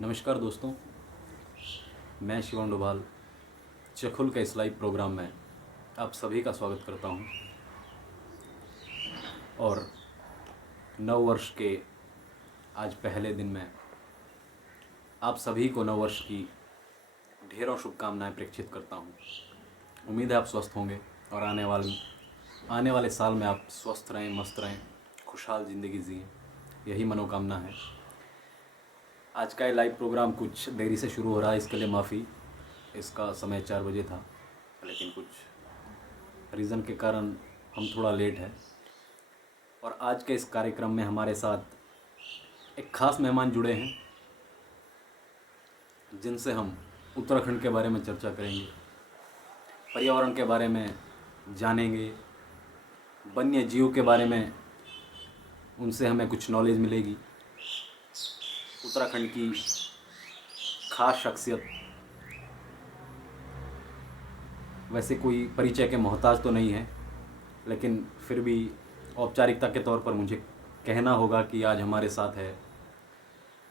नमस्कार दोस्तों, मैं शिवम डोभाल चखुल के इस लाइव प्रोग्राम में आप सभी का स्वागत करता हूं। और नव वर्ष के आज पहले दिन में आप सभी को नव वर्ष की ढेरों शुभकामनाएं प्रेषित करता हूं। उम्मीद है आप स्वस्थ होंगे और आने वाले साल में आप स्वस्थ रहें, मस्त रहें, खुशहाल ज़िंदगी जिएं, यही मनोकामना है। आज का ये लाइव प्रोग्राम कुछ देरी से शुरू हो रहा है, इसके लिए माफ़ी। इसका समय 4 बजे था, लेकिन कुछ रीज़न के कारण हम थोड़ा लेट है। और आज के इस कार्यक्रम में हमारे साथ एक ख़ास मेहमान जुड़े हैं, जिनसे हम उत्तराखंड के बारे में चर्चा करेंगे, पर्यावरण के बारे में जानेंगे, वन्य जीव के बारे में उनसे हमें कुछ नॉलेज मिलेगी। उत्तराखंड की खास शख्सियत, वैसे कोई परिचय के मोहताज तो नहीं है, लेकिन फिर भी औपचारिकता के तौर पर मुझे कहना होगा कि आज हमारे साथ है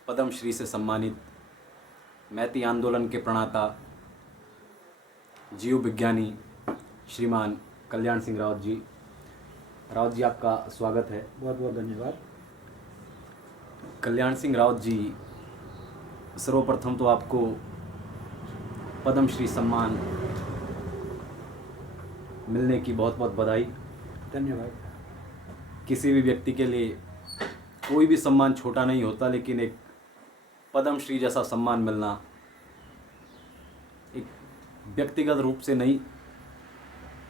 पद्म श्री से सम्मानित मैती आंदोलन के प्रणेता, जीव विज्ञानी श्रीमान कल्याण सिंह राउत जी। राउत जी, आपका स्वागत है। बहुत बहुत धन्यवाद। कल्याण सिंह राउत जी, सर्वप्रथम तो आपको पद्म श्री सम्मान मिलने की बहुत बहुत बधाई। धन्यवाद। किसी भी व्यक्ति के लिए कोई भी सम्मान छोटा नहीं होता, लेकिन एक पद्म श्री जैसा सम्मान मिलना एक व्यक्तिगत रूप से नहीं,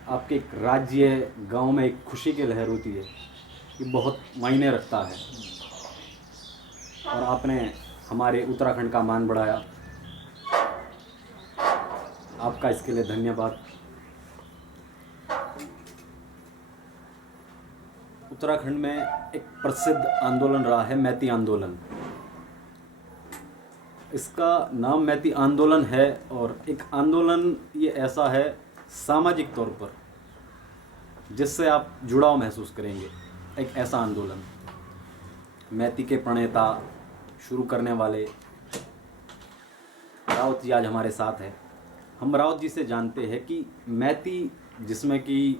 आपके एक राज्य गांव में एक खुशी की लहर होती है, ये बहुत मायने रखता है। और आपने हमारे उत्तराखंड का मान बढ़ाया, आपका इसके लिए धन्यवाद। उत्तराखंड में एक प्रसिद्ध आंदोलन रहा है मैती आंदोलन। इसका नाम मैती आंदोलन है, और एक आंदोलन ये ऐसा है सामाजिक तौर पर जिससे आप जुड़ाव महसूस करेंगे। एक ऐसा आंदोलन, मैती के प्रणेता, शुरू करने वाले राउत जी आज हमारे साथ है। हम राउत जी से जानते हैं कि मैती, जिसमें कि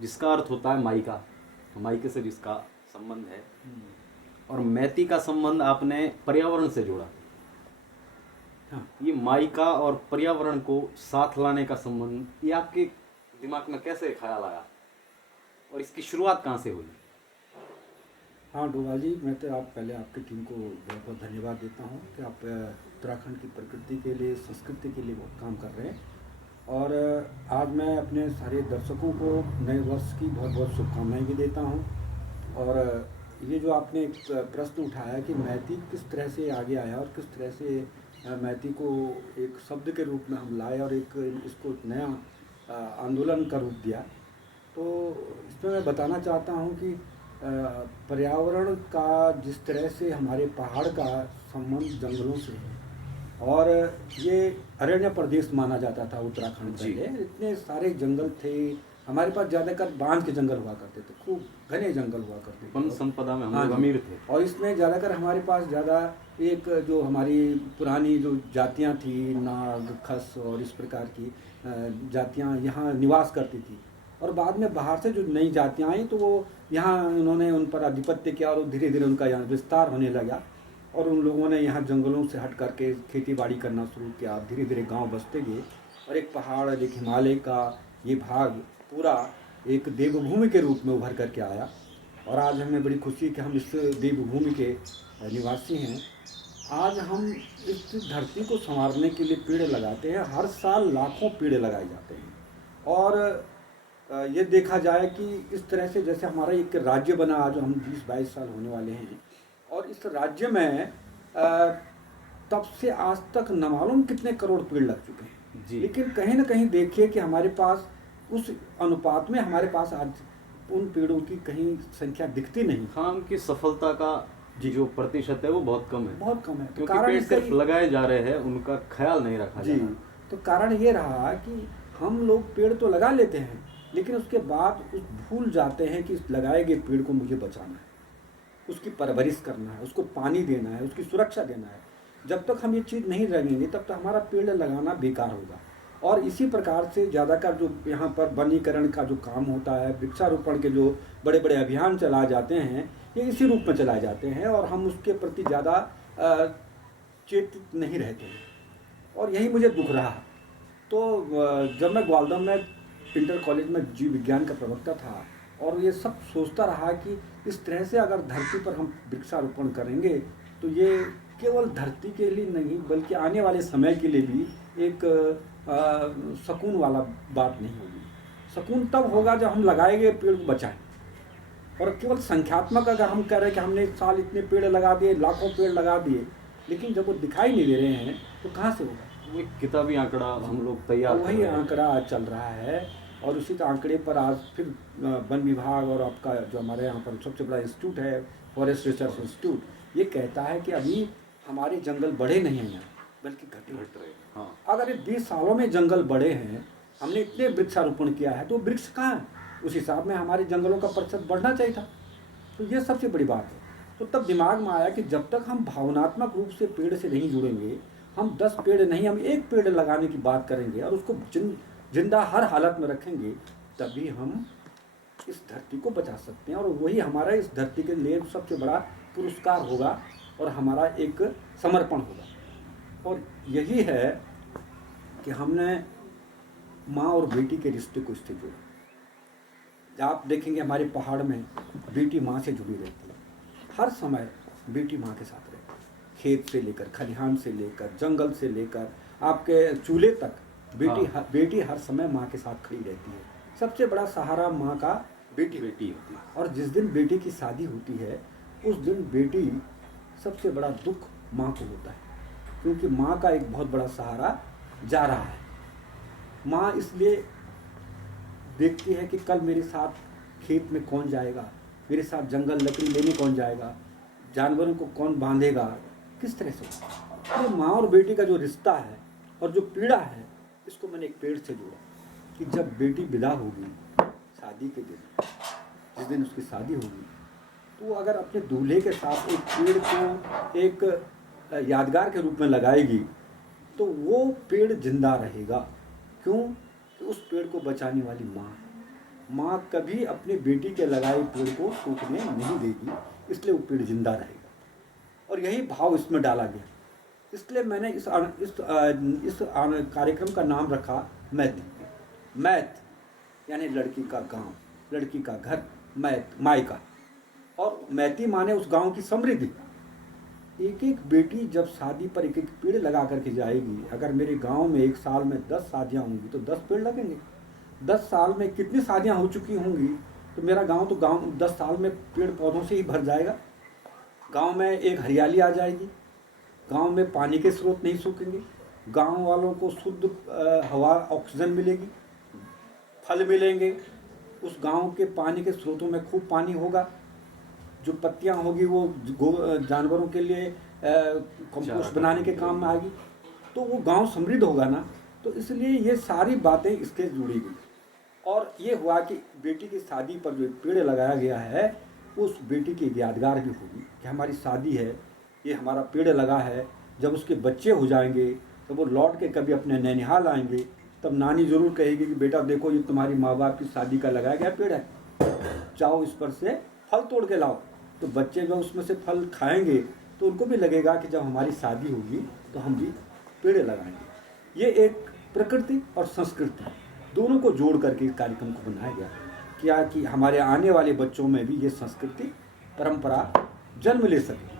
जिसका अर्थ होता है माइका, माइके से जिसका संबंध है, और मैती का संबंध आपने पर्यावरण से जोड़ा। हाँ, ये माइका और पर्यावरण को साथ लाने का संबंध, ये आपके दिमाग में कैसे ख्याल आया और इसकी शुरुआत कहाँ से हुई? हाँ डोभाल जी, मैं तो पहले आपकी टीम को बहुत बहुत धन्यवाद देता हूँ कि आप उत्तराखंड की प्रकृति के लिए, संस्कृति के लिए बहुत काम कर रहे हैं। और आज मैं अपने सारे दर्शकों को नए वर्ष की बहुत बहुत शुभकामनाएं भी देता हूँ। और ये जो आपने एक प्रश्न उठाया कि मैती किस तरह से आगे आया और किस तरह से मैती को एक शब्द के रूप में हम लाए और एक इसको नया आंदोलन का रूप दिया, तो इसमें मैं बताना चाहता हूँ कि पर्यावरण का जिस तरह से हमारे पहाड़ का संबंध जंगलों से है, और ये अरण्य प्रदेश माना जाता था उत्तराखंड। पहले इतने सारे जंगल थे हमारे पास, ज़्यादातर बांध के जंगल हुआ करते थे, खूब घने जंगल हुआ करते थे, वन संपदा में हम हाँ लोग अमीर थे। और इसमें ज़्यादातर हमारे पास ज़्यादा एक जो हमारी पुरानी जो जातियाँ थी, नाग, खस और इस प्रकार की जातियाँ यहाँ निवास करती थी। और बाद में बाहर से जो नई जातियाँ आई तो वो यहाँ उन्होंने उन पर आधिपत्य किया और धीरे धीरे उनका यहाँ विस्तार होने लगा, और उन लोगों ने यहाँ जंगलों से हट करके खेती बाड़ी करना शुरू किया। धीरे धीरे गांव बसते गए, और एक पहाड़, एक हिमालय का ये भाग पूरा एक देवभूमि के रूप में उभर करके आया। और आज हमें बड़ी खुशी कि हम इस देवभूमि के निवासी हैं। आज हम इस धरती को संवारने के लिए पेड़ लगाते हैं, हर साल लाखों पेड़ लगाए जाते हैं। और ये देखा जाए कि इस तरह से जैसे हमारा एक राज्य बना, आज हम 20-22 साल होने वाले हैं, और इस राज्य में तब से आज तक न मालूम कितने करोड़ पेड़ लग चुके हैं जी। लेकिन कहीं ना कहीं देखिए कि हमारे पास उस अनुपात में हमारे पास आज उन पेड़ों की कहीं संख्या दिखती नहीं। काम की सफलता का जो प्रतिशत है वो बहुत कम है, बहुत कम है। तो क्योंकि कारण पेड़ इसका सिर्फ लगाए जा रहे हैं, उनका ख्याल नहीं रखा जी, जा रहा। तो कारण ये रहा कि हम लोग पेड़ तो लगा लेते हैं, लेकिन उसके बाद उस भूल जाते हैं कि इस लगाए गए पेड़ को मुझे बचाना है, उसकी परवरिश करना है, उसको पानी देना है, उसकी सुरक्षा देना है। जब तक हम ये चीज़ नहीं रखेंगे तब तक हमारा पेड़ लगाना बेकार होगा। और इसी प्रकार से ज़्यादातर जो यहाँ पर वनीकरण का जो काम होता है, वृक्षारोपण के जो बड़े बड़े अभियान चलाए जाते हैं, ये इसी रूप में चलाए जाते हैं और हम उसके प्रति ज़्यादा चेतित नहीं रहते हैं और यही मुझे दुख रहा। तो जब मैं ग्वालदम में इंटर कॉलेज में जीव विज्ञान का प्रवक्ता था और ये सब सोचता रहा कि इस तरह से अगर धरती पर हम वृक्षारोपण करेंगे तो ये केवल धरती के लिए नहीं बल्कि आने वाले समय के लिए भी एक सुकून वाला बात नहीं होगी। सुकून तब होगा जब हम लगाएंगे पेड़ को बचाएं। और केवल संख्यात्मक अगर हम कह रहे हैं कि हमने इस साल इतने पेड़ लगा दिए, लाखों पेड़ लगा दिए, लेकिन जब वो दिखाई नहीं दे रहे हैं तो कहाँ से होगा? वो एक किताबी आंकड़ा हम लोग तैयार कर वही रहे हैं। आंकड़ा आज चल रहा है और उसी आंकड़े पर आज फिर वन विभाग और आपका जो हमारे यहाँ पर सबसे बड़ा इंस्टीट्यूट है फॉरेस्ट रिसर्च इंस्टीट्यूट, ये कहता है कि अभी हमारे जंगल बढ़े नहीं हैं यहाँ बल्कि घट रहे हैं। हाँ, अगर ये 20 सालों में जंगल बढ़े हैं, हमने इतने वृक्षारोपण किया है तो वृक्ष कहाँ है? उस हिसाब में हमारे जंगलों का प्रतिशत बढ़ना चाहिए था। तो ये सबसे बड़ी बात है। तो तब दिमाग में आया कि जब तक हम भावनात्मक रूप से पेड़ से नहीं जुड़ेंगे, हम 10 पेड़ नहीं, हम 1 पेड़ लगाने की बात करेंगे और उसको जिंदा हर हालत में रखेंगे, तभी हम इस धरती को बचा सकते हैं और वही हमारा इस धरती के लिए सबसे बड़ा पुरस्कार होगा और हमारा एक समर्पण होगा। और यही है कि हमने माँ और बेटी के रिश्ते को इससे जोड़ा। आप देखेंगे हमारे पहाड़ में बेटी माँ से जुड़ी रहती है, हर समय बेटी माँ के साथ रहती है, खेत से लेकर, खलिहान से लेकर, जंगल से लेकर आपके चूल्हे तक बेटी हर समय माँ के साथ खड़ी रहती है। सबसे बड़ा सहारा माँ का बेटी होती है। और जिस दिन बेटी की शादी होती है उस दिन बेटी सबसे बड़ा दुख माँ को होता है, क्योंकि माँ का एक बहुत बड़ा सहारा जा रहा है। माँ इसलिए देखती है कि कल मेरे साथ खेत में कौन जाएगा, मेरे साथ जंगल लकड़ी लेने कौन जाएगा, जानवरों को कौन बांधेगा, किस तरह से। तो माँ और बेटी का जो रिश्ता है और जो पीड़ा है, इसको मैंने एक पेड़ से जोड़ा कि जब बेटी विदा होगी शादी के दिन, जिस दिन उसकी शादी होगी, तो वो अगर अपने दूल्हे के साथ एक पेड़ को एक यादगार के रूप में लगाएगी तो वो पेड़ जिंदा रहेगा। क्यों? कि उस पेड़ को बचाने वाली माँ है। माँ कभी अपने बेटी के लगाए पेड़ को सूखने नहीं देगी, इसलिए वो पेड़ जिंदा रहेगा। और यही भाव इसमें डाला गया। इसलिए मैंने इस कार्यक्रम का नाम रखा मैत। मैत यानी लड़की का गांव, लड़की का घर, मैत मायका। और मैती माने उस गांव की समृद्धि। एक एक बेटी जब शादी पर एक एक पेड़ लगा करके जाएगी। अगर मेरे गांव में एक साल में 10 शादियां होंगी तो 10 पेड़ लगेंगे। 10 साल में कितनी शादियां हो चुकी होंगी तो मेरा गांव 10 साल में पेड़ पौधों से ही भर जाएगा। गांव में एक हरियाली आ जाएगी, गांव में पानी के स्रोत नहीं सूखेंगे, गांव वालों को शुद्ध हवा ऑक्सीजन मिलेगी, फल मिलेंगे, उस गांव के पानी के स्रोतों में खूब पानी होगा, जो पत्तियां होगी वो जानवरों के लिए कंपोस्ट बनाने के काम में आएगी, तो वो गांव समृद्ध होगा ना। तो इसलिए ये सारी बातें इसके जुड़ी गई। और ये हुआ कि बेटी की शादी पर जो पेड़ लगाया गया है उस बेटी की यादगार भी होगी कि हमारी शादी है, ये हमारा पेड़ लगा है। जब उसके बच्चे हो जाएंगे तो वो लौट के कभी अपने नैनिहाल आएंगे, तब नानी ज़रूर कहेगी कि बेटा देखो ये तुम्हारी माँ बाप की शादी का लगाया गया पेड़ है, जाओ इस पर से फल तोड़ के लाओ। तो बच्चे जब उसमें से फल खाएंगे तो उनको भी लगेगा कि जब हमारी शादी होगी तो हम भी पेड़ लगाएंगे। ये एक प्रकृति और संस्कृति दोनों को जोड़ करके इस कार्यक्रम को बनाया गया क्या कि हमारे आने वाले बच्चों में भी ये संस्कृति परंपरा जन्म ले सके।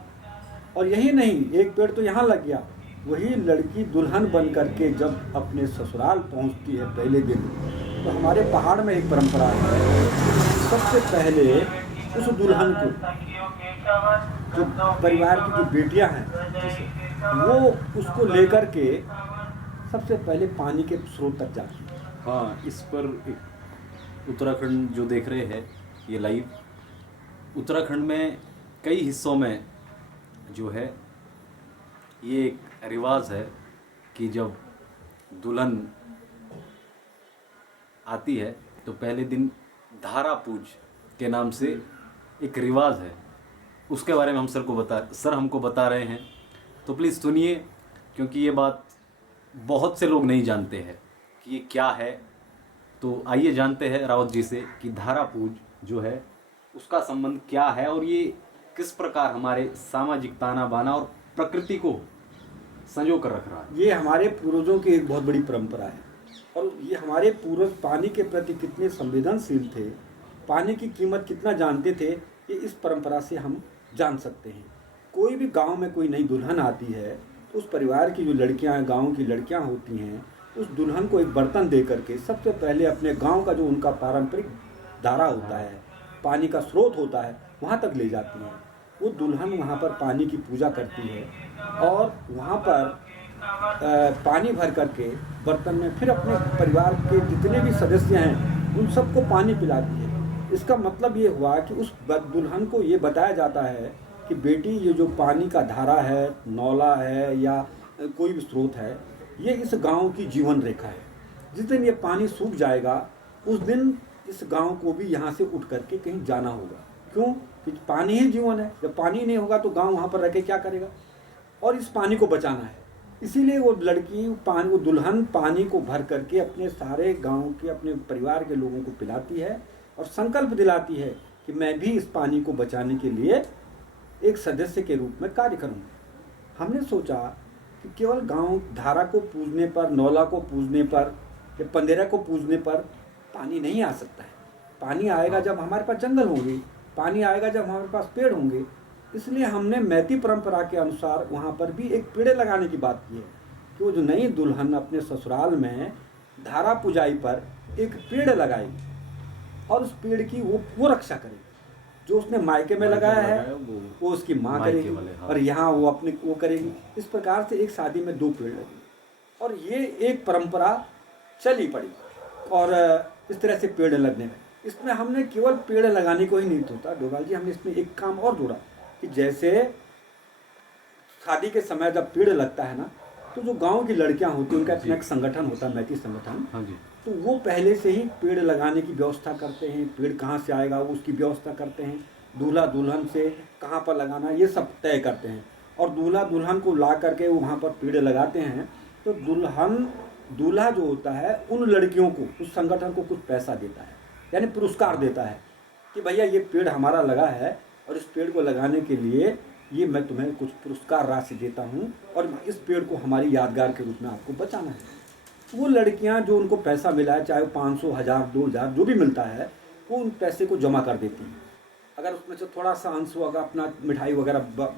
और यही नहीं, एक पेड़ तो यहाँ लग गया, वही लड़की दुल्हन बन करके जब अपने ससुराल पहुँचती है पहले दिन, तो हमारे पहाड़ में एक परंपरा है, सबसे पहले उस दुल्हन को जो परिवार की जो बेटियां हैं वो उसको लेकर के सबसे पहले पानी के स्रोत तक जाती है। हाँ, इस पर उत्तराखंड जो देख रहे हैं ये लाइव, उत्तराखंड में कई हिस्सों में जो है ये एक रिवाज है कि जब दुल्हन आती है तो पहले दिन धारा पूज के नाम से एक रिवाज है, उसके बारे में हम सर हमको बता रहे हैं। तो प्लीज़ सुनिए, क्योंकि ये बात बहुत से लोग नहीं जानते हैं कि ये क्या है। तो आइए जानते हैं रावत जी से कि धारा पूज जो है उसका संबंध क्या है और ये किस प्रकार हमारे सामाजिक ताना बाना और प्रकृति को संजो कर रख रहा है। ये हमारे पूर्वजों की एक बहुत बड़ी परंपरा है और ये हमारे पूर्वज पानी के प्रति कितने संवेदनशील थे, पानी की कीमत कितना जानते थे, ये इस परंपरा से हम जान सकते हैं। कोई भी गांव में कोई नई दुल्हन आती है तो उस परिवार की जो लड़कियां, गांव की लड़कियां होती हैं, उस दुल्हन को एक बर्तन दे करके सबसे पहले अपने गांव का जो उनका पारंपरिक धारा होता है, पानी का स्रोत होता है, वहाँ तक ले जाती हैं। वो दुल्हन वहाँ पर पानी की पूजा करती है और वहाँ पर पानी भर करके बर्तन में फिर अपने परिवार के जितने भी सदस्य हैं उन सबको पानी पिलाती है। इसका मतलब ये हुआ कि उस दुल्हन को ये बताया जाता है कि बेटी, ये जो पानी का धारा है, नौला है या कोई भी स्रोत है, ये इस गांव की जीवन रेखा है। जिस दिन ये पानी सूख जाएगा उस दिन इस गांव को भी यहाँ से उठ करके कहीं जाना होगा। क्यों? कि पानी ही जीवन है। जब पानी नहीं होगा तो गांव वहाँ पर रह के क्या करेगा, और इस पानी को बचाना है। इसीलिए वो लड़की वो दुल्हन पानी को भर करके अपने सारे गांव के, अपने परिवार के लोगों को पिलाती है और संकल्प दिलाती है कि मैं भी इस पानी को बचाने के लिए एक सदस्य के रूप में कार्य करूँगा। हमने सोचा कि केवल गांव धारा को पूजने पर, नौला को पूजने पर या पंदेरा को पूजने पर पानी नहीं आ सकता है। पानी आएगा जब हमारे पास जंगल होंगे, पानी आएगा जब हमारे पास पेड़ होंगे। इसलिए हमने मैती परंपरा के अनुसार वहाँ पर भी एक पेड़ लगाने की बात की है कि वो जो नई दुल्हन अपने ससुराल में धारा पुजाई पर एक पेड़ लगाएगी और उस पेड़ की वो रक्षा करेगी। जो उसने मायके में लगाया है वो उसकी माँ करेगी, हाँ। और यहाँ वो अपने वो करेगी। इस प्रकार से एक शादी में 2 पेड़ लगे और ये एक परंपरा चली पड़ी और इस तरह से पेड़ लगने में। इसमें हमने केवल पेड़ लगाने को ही नहीं सोचा डोभाल जी, हमने इसमें एक काम और जोड़ा कि जैसे शादी के समय जब पेड़ लगता है ना, तो जो गांव की लड़कियां होती हैं उनका अपना एक संगठन होता है, मैती संगठन। हाँ जी। तो वो पहले से ही पेड़ लगाने की व्यवस्था करते हैं। पेड़ कहाँ से आएगा वो उसकी व्यवस्था करते हैं। दूल्हा दुल्हन से कहाँ पर लगाना ये सब तय करते हैं और दूल्हा दुल्हन को ला करके वो वहाँ पर पेड़ लगाते हैं। तो दूल्हा जो होता है उन लड़कियों को, उस संगठन को कुछ पैसा देता है, यानी पुरस्कार देता है कि भैया ये पेड़ हमारा लगा है और इस पेड़ को लगाने के लिए ये मैं तुम्हें कुछ पुरस्कार राशि देता हूँ और इस पेड़ को हमारी यादगार के रूप में आपको बचाना है। वो लड़कियां जो उनको पैसा मिला है, चाहे 500, 1000, 2000 जो भी मिलता है, वो उन पैसे को जमा कर देती हैं। अगर उसमें से थोड़ा सा अंश होगा अपना मिठाई वगैरह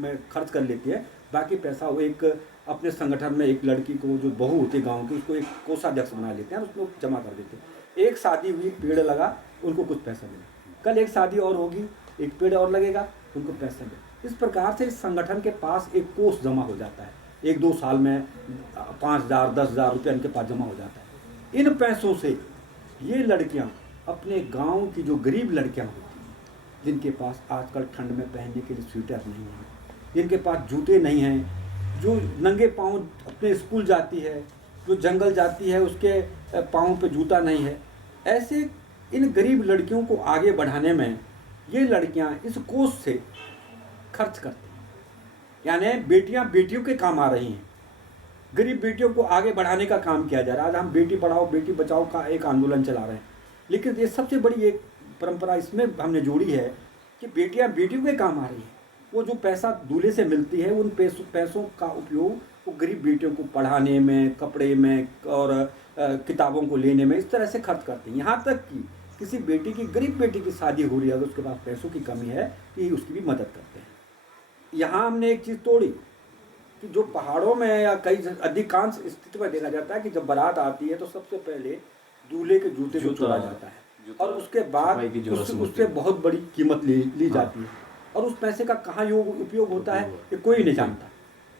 में खर्च कर लेती है, बाकी पैसा वो एक अपने संगठन में एक लड़की को जो बहू होती है गाँव की, उसको एक कोषाध्यक्ष बना लेते हैं और उसको जमा कर देते हैं। एक शादी हुई, पेड़ लगा, उनको कुछ पैसा मिला। कल एक शादी और होगी, एक पेड़ और लगेगा, उनको पैसा मिला। इस प्रकार से इस संगठन के पास एक कोष जमा हो जाता है। 1-2 साल में 5000, 10,000 रुपये इनके पास जमा हो जाता है। इन पैसों से ये लड़कियां अपने गांव की जो गरीब लड़कियां होती हैं, जिनके पास आजकल ठंड में पहनने के लिए स्वेटर नहीं है, जिनके पास जूते नहीं हैं, जो नंगे पाँव अपने स्कूल जाती है, जो जंगल जाती है उसके पाँव पे जूता नहीं है, ऐसे इन गरीब लड़कियों को आगे बढ़ाने में ये लड़कियां इस कोष से खर्च करती हैं। यानी बेटियां बेटियों के काम आ रही हैं, गरीब बेटियों को आगे बढ़ाने का काम किया जा रहा है। आज हम बेटी पढ़ाओ बेटी बचाओ का एक आंदोलन चला रहे हैं, लेकिन ये सबसे बड़ी एक परंपरा इसमें हमने जोड़ी है कि बेटियां बेटियों के काम आ रही हैं। वो जो पैसा दूल्हे से मिलती है, उन पैसों का उपयोग वो गरीब बेटियों को पढ़ाने में, कपड़े में और किताबों को लेने में इस तरह से खर्च करते हैं। यहाँ तक कि किसी बेटी की, गरीब बेटी की शादी हो रही है, अगर उसके पास पैसों की कमी है कि उसकी भी मदद करते हैं। यहाँ हमने एक चीज़ तोड़ी कि जो पहाड़ों में या कई अधिकांश स्थिति में देखा जाता है कि जब बारात आती है तो सबसे पहले दूल्हे के जूते को तोड़ा जाता है और उसके बाद उससे बहुत बड़ी कीमत ली जाती है और उस पैसे का कहाँ उपयोग होता है ये कोई नहीं जानता।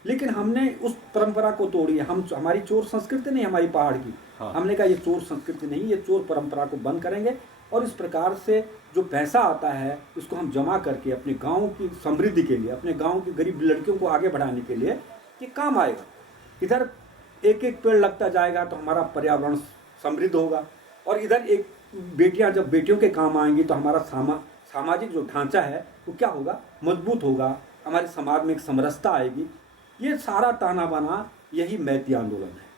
लेकिन हमने उस परंपरा को तोड़ी है। हमारी चोर संस्कृति नहीं, हमारी पहाड़ की। हमने कहा ये चोर संस्कृति नहीं, ये चोर परंपरा को बंद करेंगे और इस प्रकार से जो पैसा आता है उसको हम जमा करके अपने गांव की समृद्धि के लिए, अपने गांव की गरीब लड़कियों को आगे बढ़ाने के लिए ये काम आएगा। इधर एक एक पेड़ लगता जाएगा तो हमारा पर्यावरण समृद्ध होगा और इधर एक बेटियां जब बेटियों के काम आएंगी तो हमारा सामाजिक जो ढांचा है वो क्या होगा, मजबूत होगा। हमारे समाज में एक समरसता आएगी। ये सारा ताना बाना यही मैती आंदोलन है।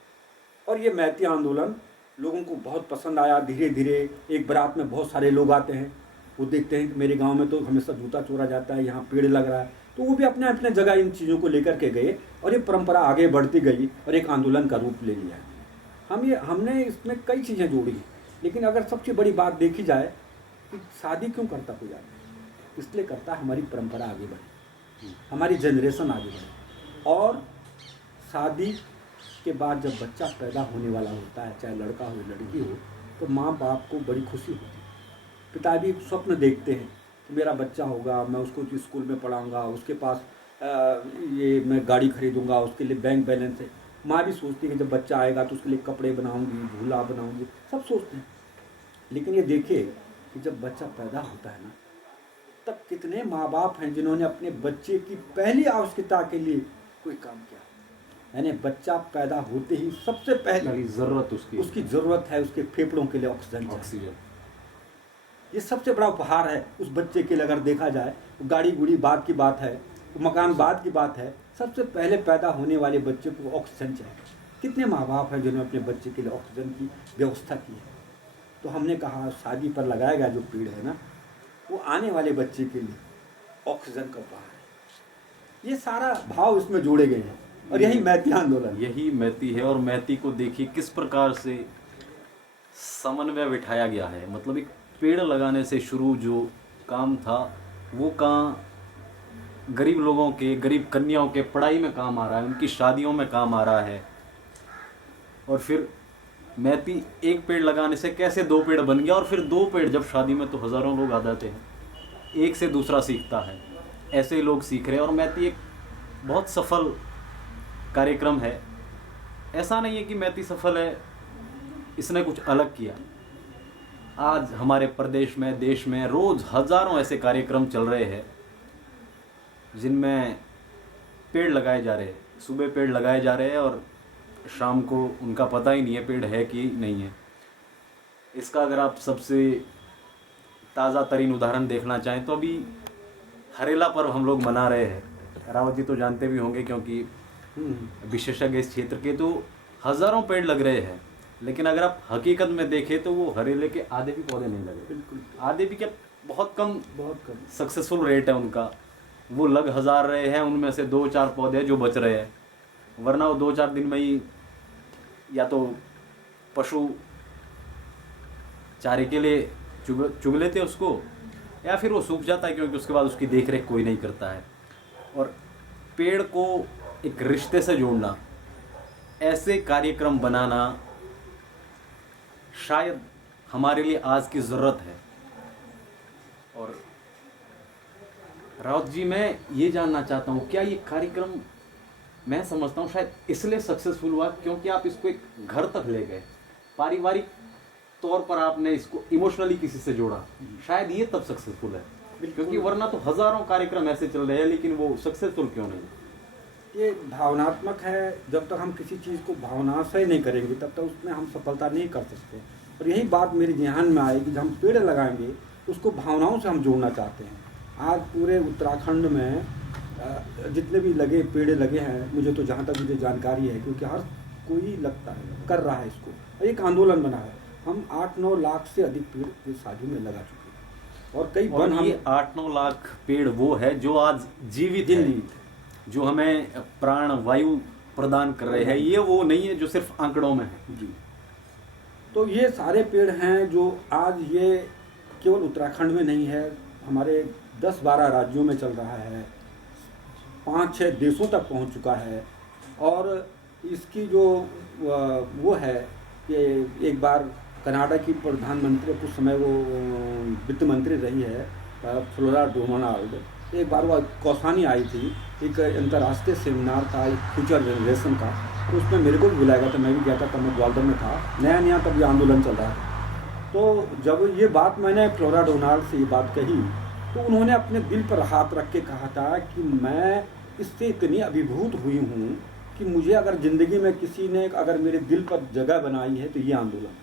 और ये मैती आंदोलन लोगों को बहुत पसंद आया। धीरे धीरे एक बारात में बहुत सारे लोग आते हैं, वो देखते हैं कि मेरे गांव में तो हमेशा जूता चोरा जाता है, यहाँ पेड़ लग रहा है, तो वो भी अपने अपने जगह इन चीज़ों को लेकर के गए और ये परंपरा आगे बढ़ती गई और एक आंदोलन का रूप ले लिया। हमने इसमें कई चीज़ें जोड़ी, लेकिन अगर सबसे बड़ी बात देखी जाए कि शादी क्यों करता कोई आदमी, इसलिए करता हमारी परंपरा आगे बढ़े, हमारी जनरेशन आगे बढ़े। और शादी के बाद जब बच्चा पैदा होने वाला होता है, चाहे लड़का हो लड़की हो, तो माँ बाप को बड़ी खुशी होती है। पिता भी स्वप्न देखते हैं कि मेरा बच्चा होगा, मैं उसको स्कूल में पढ़ाऊँगा, उसके पास ये मैं गाड़ी खरीदूँगा, उसके लिए बैंक बैलेंस है। माँ भी सोचती है कि जब बच्चा आएगा तो उसके लिए कपड़े बनाऊँगी, झूला बनाऊँगी, सब सोचते हैं। लेकिन ये देखिए कि जब बच्चा पैदा होता है ना, तब कितने माँ बाप हैं जिन्होंने अपने बच्चे की पहली आवश्यकता के लिए कोई काम किया। यानी बच्चा पैदा होते ही सबसे पहले ज़रूरत उसकी ज़रूरत है उसके फेफड़ों के लिए ऑक्सीजन। ये सबसे बड़ा उपहार है उस बच्चे के लिए। अगर देखा जाए गाड़ी गुड़ी बाद की बात है, मकान बाद की बात है, सबसे पहले पैदा होने वाले बच्चे को ऑक्सीजन चाहिए। कितने माँ बाप हैं जिन्होंने अपने बच्चे के लिए ऑक्सीजन की व्यवस्था की है। तो हमने कहा शादी पर लगाया गया जो पेड़ है ना, वो आने वाले बच्चे के लिए ऑक्सीजन का उपहार है। ये सारा भाव इसमें जोड़े गए हैं और यही मैती आंदोलन, यही मैती है। और मैती को देखिए किस प्रकार से समन्वय बिठाया गया है। मतलब एक पेड़ लगाने से शुरू जो काम था, वो काम गरीब लोगों के, गरीब कन्याओं के पढ़ाई में काम आ रहा है, उनकी शादियों में काम आ रहा है। और फिर मैती एक पेड़ लगाने से कैसे 2 पेड़ बन गया, और फिर 2 पेड़ जब शादी में तो हज़ारों लोग आ जाते हैं, एक से दूसरा सीखता है, ऐसे ही लोग सीख रहे हैं। और मैती एक बहुत सफल कार्यक्रम है। ऐसा नहीं है कि मैती सफल है, इसने कुछ अलग किया। आज हमारे प्रदेश में, देश में रोज़ हज़ारों ऐसे कार्यक्रम चल रहे हैं जिनमें पेड़ लगाए जा रहे हैं। सुबह पेड़ लगाए जा रहे हैं और शाम को उनका पता ही नहीं है पेड़ है कि नहीं है। इसका अगर आप सबसे ताज़ा तरीन उदाहरण देखना चाहें तो अभी हरेला पर्व हम लोग मना रहे हैं। रावत जी तो जानते भी होंगे क्योंकि विशेषज्ञ इस क्षेत्र के, तो हज़ारों पेड़ लग रहे हैं। लेकिन अगर आप हकीकत में देखें तो वो हरेले के आधे भी पौधे नहीं लगे। बिल्कुल आधे भी क्या, बहुत कम सक्सेसफुल रेट है उनका। वो लग 1000 रहे हैं, उनमें से 2-4 पौधे जो बच रहे हैं, वरना वो 2-4 दिन में ही या तो पशु चारे के लिए चुग लेते उसको, या फिर वो सूख जाता है क्योंकि उसके बाद उसकी देखरेख कोई नहीं करता है। और पेड़ को एक रिश्ते से जोड़ना, ऐसे कार्यक्रम बनाना शायद हमारे लिए आज की ज़रूरत है। और राउत जी, मैं ये जानना चाहता हूँ, क्या ये कार्यक्रम, मैं समझता हूँ शायद इसलिए सक्सेसफुल हुआ क्योंकि आप इसको एक घर तक ले गए, पारिवारिक तौर पर आपने इसको इमोशनली किसी से जोड़ा, शायद ये तब सक्सेसफुल है। क्योंकि वरना तो हज़ारों कार्यक्रम ऐसे चल रहे हैं, लेकिन वो सक्सेसफुल क्यों नहीं? ये भावनात्मक है। जब तक हम किसी चीज़ को भावना से नहीं करेंगे तब तक उसमें हम सफलता नहीं कर सकते। और यही बात मेरे ध्यान में आई कि जब हम पेड़ लगाएंगे तो उसको भावनाओं से हम जोड़ना चाहते हैं। आज पूरे उत्तराखंड में जितने भी पेड़ लगे हैं, मुझे तो जहाँ तक मुझे जानकारी है, क्योंकि हर कोई लगता है कर रहा है इसको, एक आंदोलन बना है। हम 8-9 लाख से अधिक पेड़ इस शादी में लगा चुके हैं। और कई वन, ये 8-9 लाख पेड़ वो है जो आज जीवित है, जो हमें प्राण वायु प्रदान कर रहे हैं। ये वो नहीं है जो सिर्फ आंकड़ों में है। जी, तो ये सारे पेड़ हैं जो आज ये केवल उत्तराखंड में नहीं है, हमारे 10-12 राज्यों में चल रहा है, 5-6 देशों तक पहुंच चुका है। और इसकी जो वो है कि एक बार कनाडा की प्रधानमंत्री, कुछ समय वो वित्त मंत्री रही है, फ्लोरा डोनाल्ड, एक बार वो कौसानी आई थी, एक अंतर्राष्ट्रीय सेमिनार था एक फ्यूचर जनरेशन का, तो उसमें मेरे को भी बुलाया गया था। मैं भी गया था, तब मैं ग्वालियर में था, नया तब ये आंदोलन चल रहा था। तो जब ये बात मैंने फ्लोरा डोनाल्ड से ये बात कही तो उन्होंने अपने दिल पर हाथ रख के कहा था कि मैं इससे इतनी अभिभूत हुई हूँ कि मुझे अगर ज़िंदगी में किसी ने अगर मेरे दिल पर जगह बनाई है तो ये आंदोलन,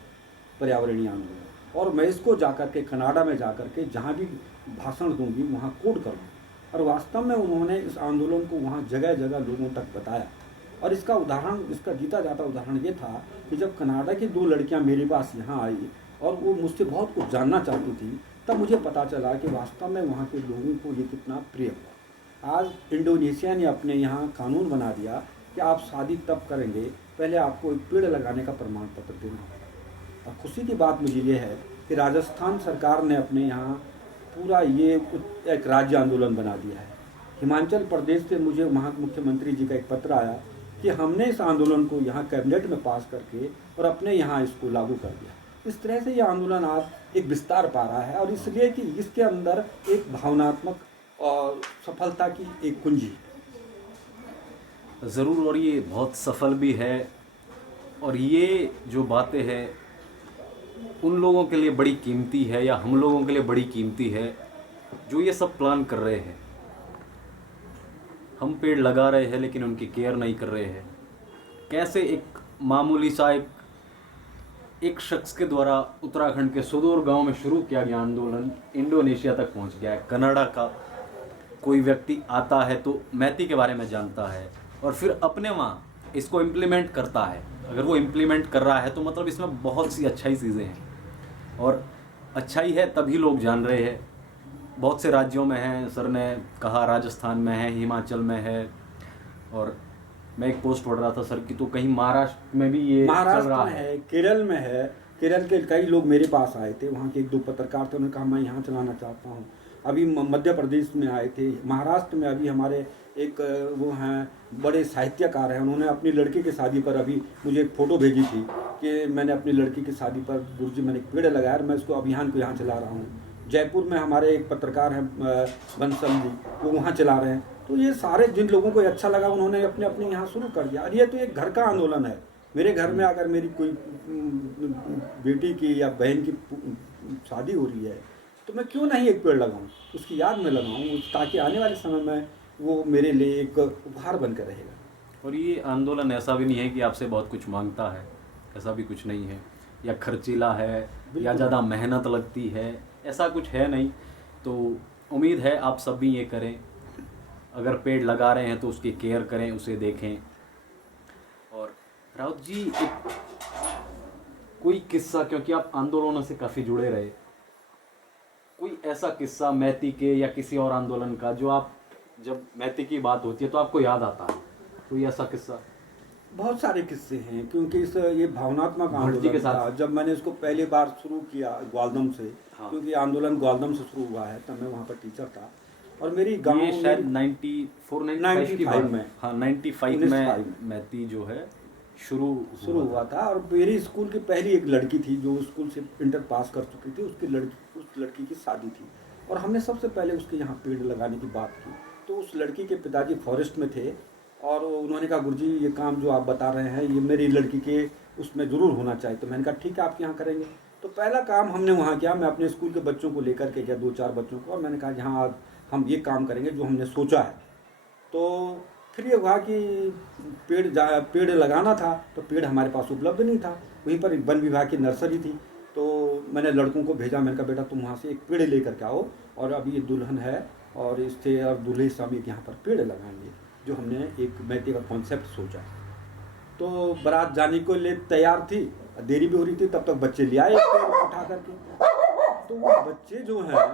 पर्यावरणीय आंदोलन। और मैं इसको जाकर के कनाडा में जाकर के जहाँ भी भाषण दूंगी वहाँ कोट करूँ और वास्तव में उन्होंने इस आंदोलन को वहाँ जगह जगह लोगों तक बताया। और इसका उदाहरण, इसका जीता जाता उदाहरण ये था कि जब कनाडा की 2 लड़कियाँ मेरे पास यहाँ आई और वो मुझसे बहुत कुछ जानना चाहती थी, तब मुझे पता चला कि वास्तव में वहाँ के लोगों को ये कितना प्रिय हुआ। आज इंडोनेशिया ने अपने यहाँ कानून बना दिया कि आप शादी तब करेंगे, पहले आपको एक पेड़ लगाने का प्रमाण पत्र देना होगा। और खुशी की बात मुझे ये है कि राजस्थान सरकार ने अपने यहाँ पूरा ये एक राज्य आंदोलन बना दिया है। हिमाचल प्रदेश से मुझे वहाँ मुख्यमंत्री जी का एक पत्र आया कि हमने इस आंदोलन को यहाँ कैबिनेट में पास करके और अपने यहाँ इसको लागू कर दिया। इस तरह से ये आंदोलन आज एक विस्तार पा रहा है, और इसलिए कि इसके अंदर एक भावनात्मक और सफलता की एक कुंजी ज़रूर, और ये बहुत सफल भी है। और ये जो बातें हैं उन लोगों के लिए बड़ी कीमती है, या हम लोगों के लिए बड़ी कीमती है जो ये सब प्लान कर रहे हैं। हम पेड़ लगा रहे हैं लेकिन उनकी केयर नहीं कर रहे हैं। कैसे एक मामूली सा एक शख्स के द्वारा उत्तराखंड के सुदूर गांव में शुरू किया गया आंदोलन इंडोनेशिया तक पहुंच गया है। कनाडा का कोई व्यक्ति आता है तो मैती के बारे में जानता है और फिर अपने वहाँ इसको इम्प्लीमेंट करता है। अगर वो इम्प्लीमेंट कर रहा है तो मतलब इसमें बहुत सी अच्छाई चीज़ें हैं, और अच्छाई है तभी लोग जान रहे हैं। बहुत से राज्यों में है, सर ने कहा राजस्थान में है, हिमाचल में है, और मैं एक पोस्ट पढ़ रहा था सर की, तो कहीं महाराष्ट्र में भी ये चल रहा है, केरल में है। केरल के कई लोग मेरे पास आए थे, वहाँ के 1-2 पत्रकार थे, उन्होंने कहा मैं यहाँ चलाना चाहता हूँ। अभी मध्य प्रदेश में आए थे, महाराष्ट्र में अभी हमारे एक वो हैं बड़े साहित्यकार हैं, उन्होंने अपनी लड़की की शादी पर अभी मुझे एक फ़ोटो भेजी थी कि मैंने अपनी लड़की की शादी पर गुरुजी मैंने एक पेड़ लगाया और मैं इसको अभियान को यहाँ चला रहा हूँ। जयपुर में हमारे एक पत्रकार हैं बंसल जी, वो वहाँ चला रहे हैं। तो ये सारे जिन लोगों को अच्छा लगा उन्होंने अपने अपने यहाँ शुरू कर दिया। और ये तो एक घर का आंदोलन है। मेरे घर में अगर मेरी कोई बेटी की या बहन की शादी हो रही है तो मैं क्यों नहीं एक पेड़ लगाऊं, उसकी याद में लगाऊं, ताकि आने वाले समय में वो मेरे लिए एक उपहार बनकर रहेगा। और ये आंदोलन ऐसा भी नहीं है कि आपसे बहुत कुछ मांगता है, ऐसा भी कुछ नहीं है, या खर्चीला है या ज़्यादा मेहनत लगती है, ऐसा कुछ है नहीं। तो उम्मीद है आप सब भी ये करें, अगर पेड़ लगा रहे हैं तो उसकी केयर करें, उसे देखें। और राउत जी, एक कोई किस्सा, क्योंकि आप आंदोलनों से काफ़ी जुड़े रहे, कोई ऐसा किस्सा मैती के या किसी और आंदोलन का जो आप, जब मैती की बात होती है तो आपको याद आता है, कोई ऐसा किस्सा? बहुत सारे किस्से हैं, क्योंकि ये भावनात्मक आंदोलन के साथ था। जब मैंने इसको पहली बार शुरू किया ग्वालदम से, हाँ। क्योंकि आंदोलन ग्वालदम से शुरू हुआ है, तब मैं वहाँ पर टीचर था। और मेरी गाँव में शायद 94-95 की बात में, हाँ 95 में मैती जो है शुरू हुआ था। और मेरी स्कूल की पहली एक लड़की थी जो स्कूल से इंटर पास कर चुकी थी, उस लड़की की शादी थी, और हमने सबसे पहले उसके यहाँ पेड़ लगाने की बात की। तो उस लड़की के पिताजी फॉरेस्ट में थे, और उन्होंने कहा गुरुजी ये काम जो आप बता रहे हैं ये मेरी लड़की के उसमें ज़रूर होना चाहिए। तो मैंने कहा ठीक है, आपके यहाँ करेंगे। तो पहला काम हमने वहाँ किया, मैं अपने स्कूल के बच्चों को लेकर के गया, 2-4 बच्चों को, और मैंने कहा यहाँ आज हम ये काम करेंगे जो हमने सोचा है। तो फिर ये हुआ कि पेड़ लगाना था, तो पेड़ हमारे पास उपलब्ध नहीं था। वहीं पर वन विभाग की नर्सरी थी, तो मैंने लड़कों को भेजा, मैंने कहा बेटा तुम वहाँ से एक पेड़ लेकर के आओ, और अभी ये दुल्हन है और इससे और दूल्हे से हम यहाँ पर पेड़ लगाएंगे, जो हमने एक मैती का कॉन्सेप्ट सोचा। तो बारात जाने को लिए तैयार थी, देरी भी हो रही थी, तब तक बच्चे ले आए पेड़ उठा करके। तो वो बच्चे जो हैं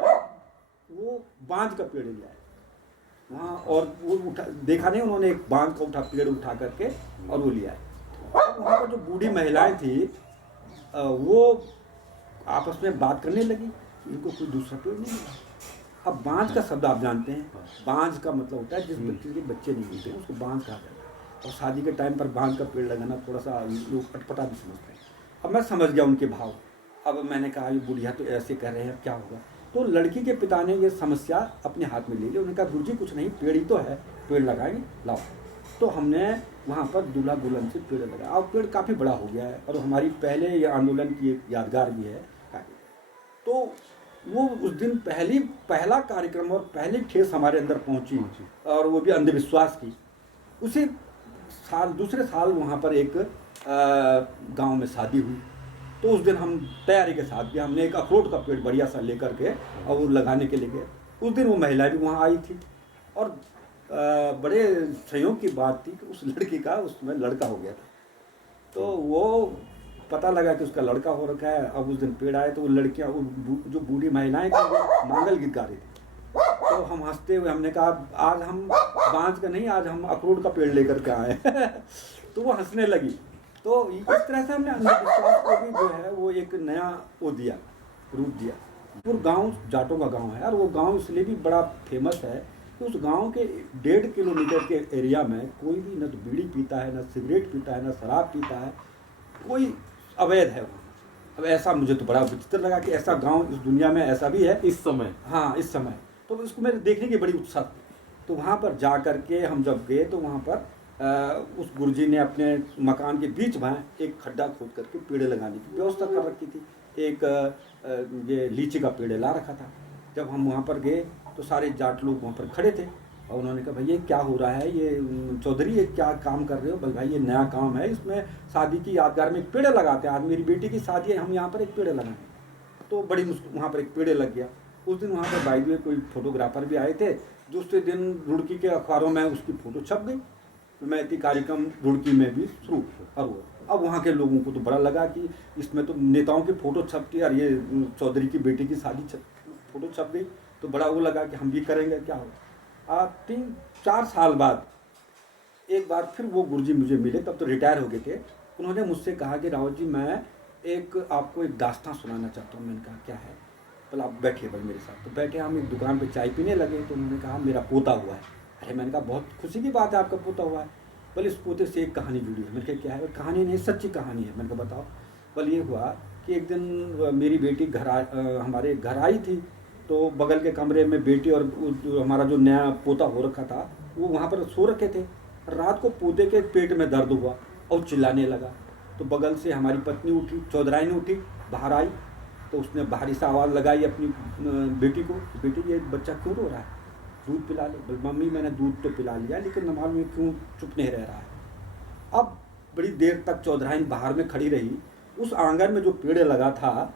वो बांज का पेड़ ले आए वहाँ, और वो देखा नहीं उन्होंने, एक बांज का पेड़ उठा करके और वो ले आए। वहाँ पर जो बूढ़ी महिलाएं थी वो आपस में बात करने लगी, इनको कोई दूसरा पेड़ नहीं मिला। अब बांज का शब्द आप जानते हैं, बांज का मतलब होता है जिस बच्चे के बच्चे नहीं होते हैं उसको बांज कहा जाता है। और शादी के टाइम पर बांज का पेड़ लगाना थोड़ा सा लोग अटपटा भी समझते हैं। अब मैं समझ गया उनके भाव। अब मैंने कहा ये बुढ़िया तो ऐसे कर रहे हैं, क्या होगा। तो लड़की के पिता ने ये समस्या अपने हाथ में ले ली। उन्होंने कहा गुरुजी कुछ नहीं, पेड़ ही तो है, पेड़ लगाएंगे, लाओ। तो हमने वहाँ पर दूल्हा दुल्हन से पेड़ लगाया, और पेड़ काफ़ी बड़ा हो गया है, और हमारी पहले ये आंदोलन की एक यादगार भी है। तो वो उस दिन पहला कार्यक्रम और पहली ठेस हमारे अंदर पहुँची, और वो भी अंधविश्वास की। उसी साल दूसरे साल वहाँ पर एक गांव में शादी हुई। तो उस दिन हम तैयारी के साथ भी हमने एक अखरोट का पेड़ बढ़िया सा लेकर के और वो लगाने के लिए गए। उस दिन वो महिला भी वहाँ आई थी, और बड़े संयोग की बात थी कि उस लड़की का उसमें लड़का हो गया था। तो वो पता लगा कि उसका लड़का हो रखा है। अब उस दिन पेड़ आए तो वो लड़कियाँ जो बूढ़ी महिलाएं थी वो मांगल गीत गा रही थी। तो हम हंसते हुए हमने कहा आज हम बांझ का नहीं, आज हम अखरोट का पेड़ लेकर के आए। तो वो हंसने लगी। तो इस तरह से हमने अंधविश्वास को भी जो है वो एक नया वो दिया, रूप दिया। पूरा गांव जाटों का गांव है और वो गांव इसलिए भी बड़ा फेमस है कि उस गांव के 1.5 किलोमीटर के एरिया में कोई भी न तो बीड़ी पीता है, न सिगरेट पीता है, न शराब पीता है, कोई अवैध है वहाँ। अब ऐसा मुझे तो बड़ा विचित्र लगा कि ऐसा गांव इस दुनिया में ऐसा भी है इस समय। हाँ, इस समय। तो इसको मेरे देखने की बड़ी उत्साह थी। तो वहाँ पर जा कर के हम जब गए तो वहाँ पर उस गुरुजी ने अपने मकान के बीच में एक खड्डा खोद करके पेड़ लगाने की व्यवस्था कर रखी थी। एक ये लीची का पेड़ ला रखा था। जब हम वहाँ पर गए तो सारे जाट लोग वहाँ पर खड़े थे और उन्होंने कहा भाई ये क्या हो रहा है, ये चौधरी ये क्या काम कर रहे हो? बोल भाई ये नया काम है, इसमें शादी की यादगार में एक पेड़ लगाते हैं। आज मेरी बेटी की शादी है, हम यहाँ पर एक पेड़ लगाएं। तो बड़ी मुश्किल वहाँ पर एक पेड़ लग गया। उस दिन वहाँ पर बाई द वे कोई फोटोग्राफर भी आए थे। दूसरे दिन रुड़की के अखबारों में उसकी फ़ोटो छप गई। मैती कार्यक्रम रुड़की में भी शुरू हुआ। अब वहाँ के लोगों को तो बड़ा लगा कि इसमें तो नेताओं की फ़ोटो छपती है और ये चौधरी की बेटी की शादी फ़ोटो छप गई। तो बड़ा वो लगा कि हम भी करेंगे, क्या हो। 3-4 साल बाद एक बार फिर वो गुरुजी मुझे मिले, तब तो रिटायर हो गए थे। उन्होंने मुझसे कहा कि रावत जी मैं आपको एक दास्तां सुनाना चाहता हूँ। मैंने कहा क्या है? बोला आप बैठिए भाई मेरे साथ। तो बैठे, हम एक दुकान पे चाय पीने लगे। तो उन्होंने कहा मेरा पोता हुआ है। अरे मैंने कहा बहुत खुशी की बात है, आपका पोता हुआ है। बोले इस पोते से एक कहानी जुड़ी है। मैंने कहा क्या है? कहानी नहीं, सच्ची कहानी है। मैंने कहा बताओ। बोले ये हुआ कि एक दिन मेरी बेटी हमारे घर आई थी। तो बगल के कमरे में बेटी और हमारा जो नया पोता हो रखा था वो वहाँ पर सो रखे थे। रात को पोते के पेट में दर्द हुआ और चिल्लाने लगा। तो बगल से हमारी पत्नी उठी, चौधराइन उठी, बाहर आई। तो उसने भारी सा आवाज़ लगाई अपनी बेटी को, बेटी ये बच्चा क्यों रो रहा है, दूध पिला ले। बोल मम्मी मैंने दूध तो पिला लिया लेकिन न मालूम क्यों चुप नहीं रह रहा है। अब बड़ी देर तक चौधराइन बाहर में खड़ी रही। उस आंगन में जो पेड़ लगा था